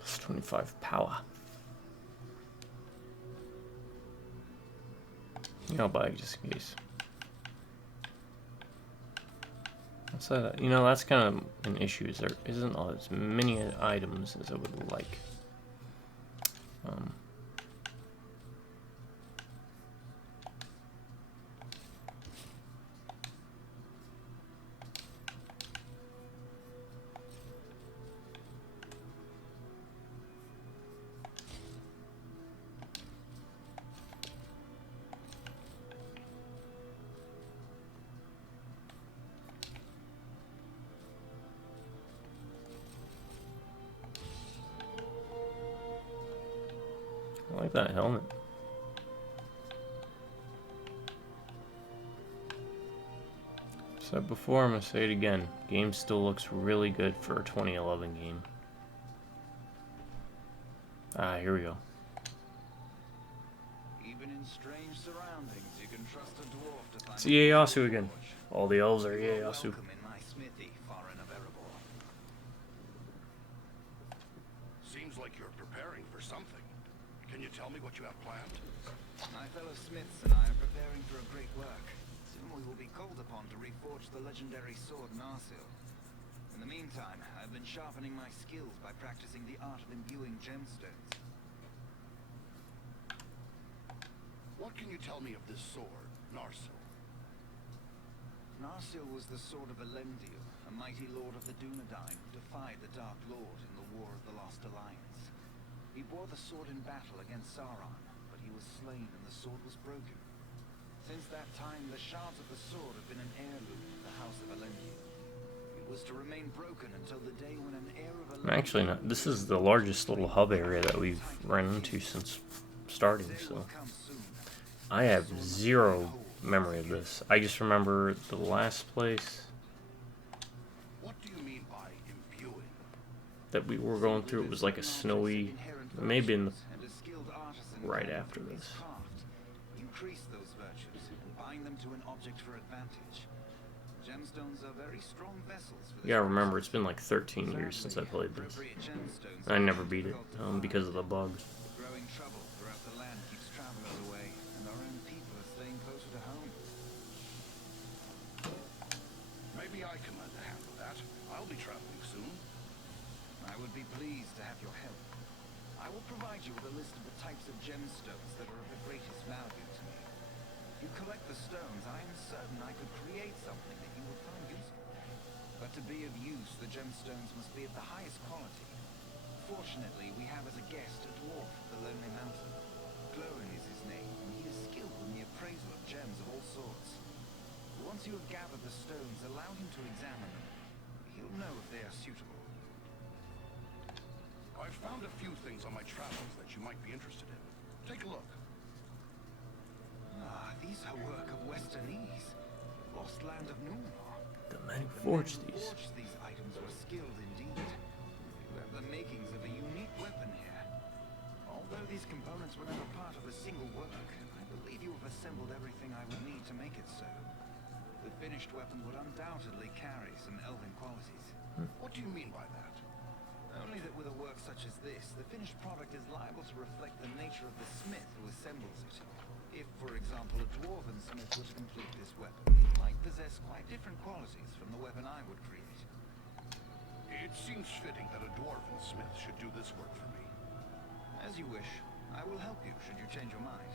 It's 25 power. Yeah, I'll buy it just in case. So, you know, that's kind of an issue. Is there isn't as many items as I would like. I like that helmet. So before, I'm going to say it again. Game still looks really good for a 2011 game. Ah, here we go. Even in strange surroundings, you can trust a dwarf to find It's Ieyasu again. All the elves are Ieyasu. welcome in my smithy, foreign of Erebor. Seems like you're preparing for something. Can you tell me what you have planned? My fellow smiths and I are preparing for a great work. Soon we will be called upon to reforge the legendary sword Narsil. In the meantime, I've been sharpening my skills by practicing the art of imbuing gemstones. What can you tell me of this sword, Narsil? Narsil was the sword of Elendil, a mighty lord of the Dunedain who defied the Dark Lord in the War of the Lost Alliance. He bore the sword in battle against Sauron, but he was slain and the sword was broken. Since that time, the shards of the sword have been an heirloom of the House of Elendil. It was to remain broken until the day when an heir of Elendil... Actually, not. This is the largest little hub area that we've run into since starting, so... I have zero memory of this. I just remember the last place What do you mean by imbuing? that we were going through. It was like a snowy... Maybe in the... right after this. Increase those virtues and bind them to an object for advantage. Gemstones are very strong vessels for this. Yeah, remember, it's been like 13 years since I played this. I never beat it because of the bug. Growing trouble throughout the land keeps travelers away, and our own people are staying closer to home. Maybe I can lend a hand with that. I'll be traveling soon. I would be pleased to have your help. I will provide you with a list of the types of gemstones that are of the greatest value to me. If you collect the stones, I am certain I could create something that you would find useful. But to be of use, the gemstones must be of the highest quality. Fortunately, we have as a guest a dwarf of the Lonely Mountain. Glowin is his name, and he is skilled in the appraisal of gems of all sorts. Once you have gathered the stones, allow him to examine them. He'll know if they are suitable. I've found a few things on my travels that you might be interested in. Take a look. Ah, these are work of Westernese, lost land of Numenor. The men who forged these. These items were skilled indeed. You have the makings of a unique weapon here. Although these components were never part of a single work, I believe you have assembled everything I would need to make it so. The finished weapon would undoubtedly carry some elven qualities. What do you mean by that? Only that with a work such as this, the finished product is liable to reflect the nature of the smith who assembles it. If, for example, a dwarven smith were to complete this weapon, it might possess quite different qualities from the weapon I would create. It seems fitting that a dwarven smith should do this work for me. As you wish. I will help you should you change your mind.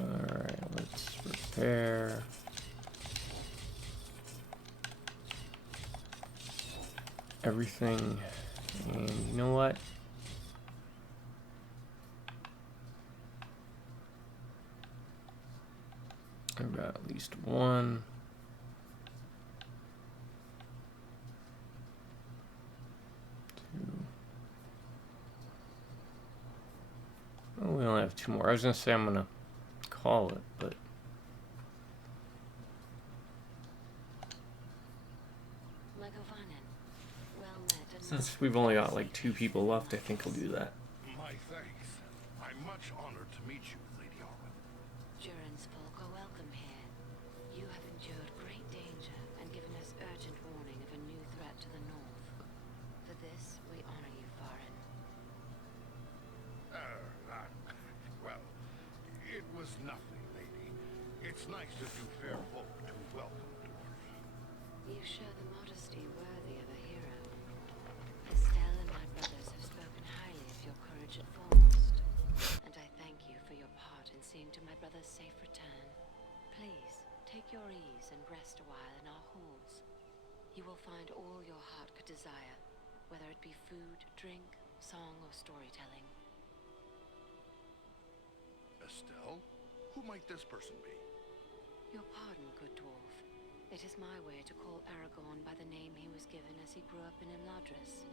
Alright, let's repair. Everything. And you know what? I've got at least one. Two. Oh, we only have two more. I was gonna say I'm gonna call it, but since we've only got like 2 people left, I think I'll do that. My thanks. I'm much honored to meet you, Lady Arwen. Durin's folk are welcome here. You have endured great danger and given us urgent warning of a new threat to the north. brother's safe return. Please, take your ease and rest a while in our halls. You will find all your heart could desire, whether it be food, drink, song, or storytelling. Estelle? Who might this person be? Your pardon, good dwarf. It is my way to call Aragorn by the name he was given as he grew up in Imladris.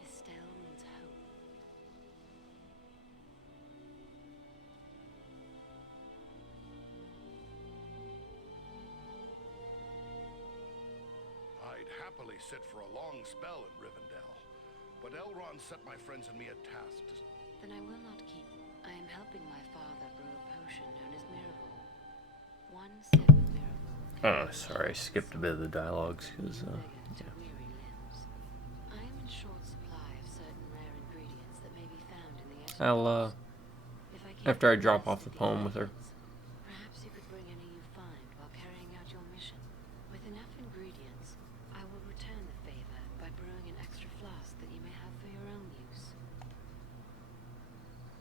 Estelle means hope. I'd happily sit for a long spell in Rivendell, but Elrond set my friends and me a task to... Then I will not keep. I am helping my father brew a potion known as Miracle. One sip of Miracle. Oh, sorry, I skipped a bit of the dialogues because, I am in short supply of certain rare ingredients that may be found in the I'll, after I drop off the poem with her. Perhaps you could bring any you find while carrying out your mission. With enough ingredients, I will return the favor by brewing an extra flask that you may have for your own use.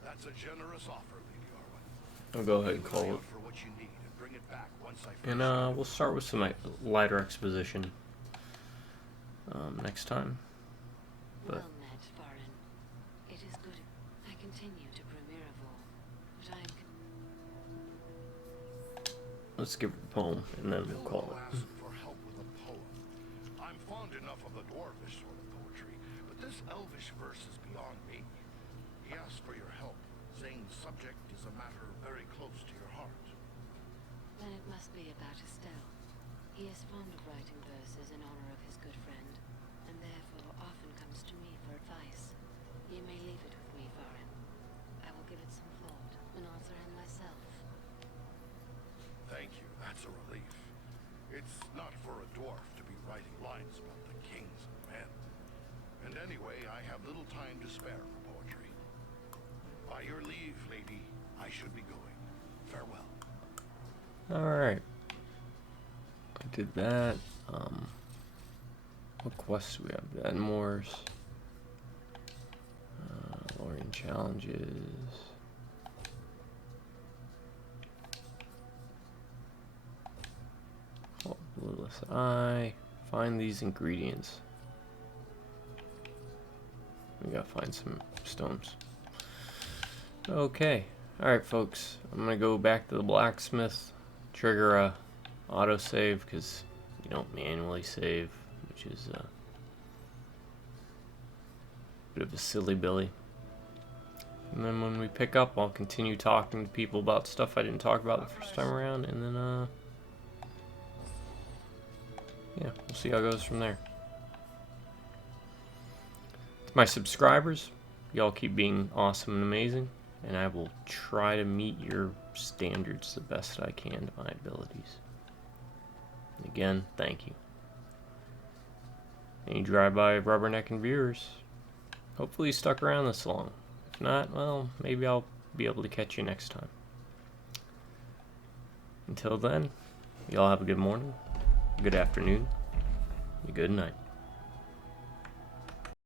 That's a generous offer, Lady Arwen. I'll go ahead and call it. For what you need and bring it back once I And we'll start with some lighter exposition next time. But Well met, Farin. It is good. I continue to brew Miracle, but I am... let's give her the poem and then we'll call it. Asked for help with a poem. I'm fond enough of the dwarvish sort of poetry, but this elvish verse is beyond me. He asked for your help, saying the subject is a matter very close to your heart. Then it must be about Estelle. He is fond of writing verses in honor of his good friend, and therefore often comes to me for advice. You may leave it with me, Farin. I will give it some thought and answer him myself. Thank you, that's a relief. It's not for a dwarf to be writing lines about the kings and men. And anyway, I have little time to spare for poetry. By your leave, lady, I should be going. Farewell. Alright. I did that. What quests do we have? The Edmores. Lorien challenges. Oh, Blueless Eye. Find these ingredients. We gotta find some stones. Okay. Alright, folks. I'm gonna go back to the blacksmith. Trigger a autosave because you don't manually save, which is a bit of a silly billy. And then when we pick up, I'll continue talking to people about stuff I didn't talk about the first time around, and then yeah, we'll see how it goes from there. To my subscribers, y'all keep being awesome and amazing, and I will try to meet your standards the best I can to my abilities. And again, thank you. Any drive-by rubbernecking viewers, hopefully you stuck around this long. If not, well, maybe I'll be able to catch you next time. Until then, y'all have a good morning, good afternoon, and good night.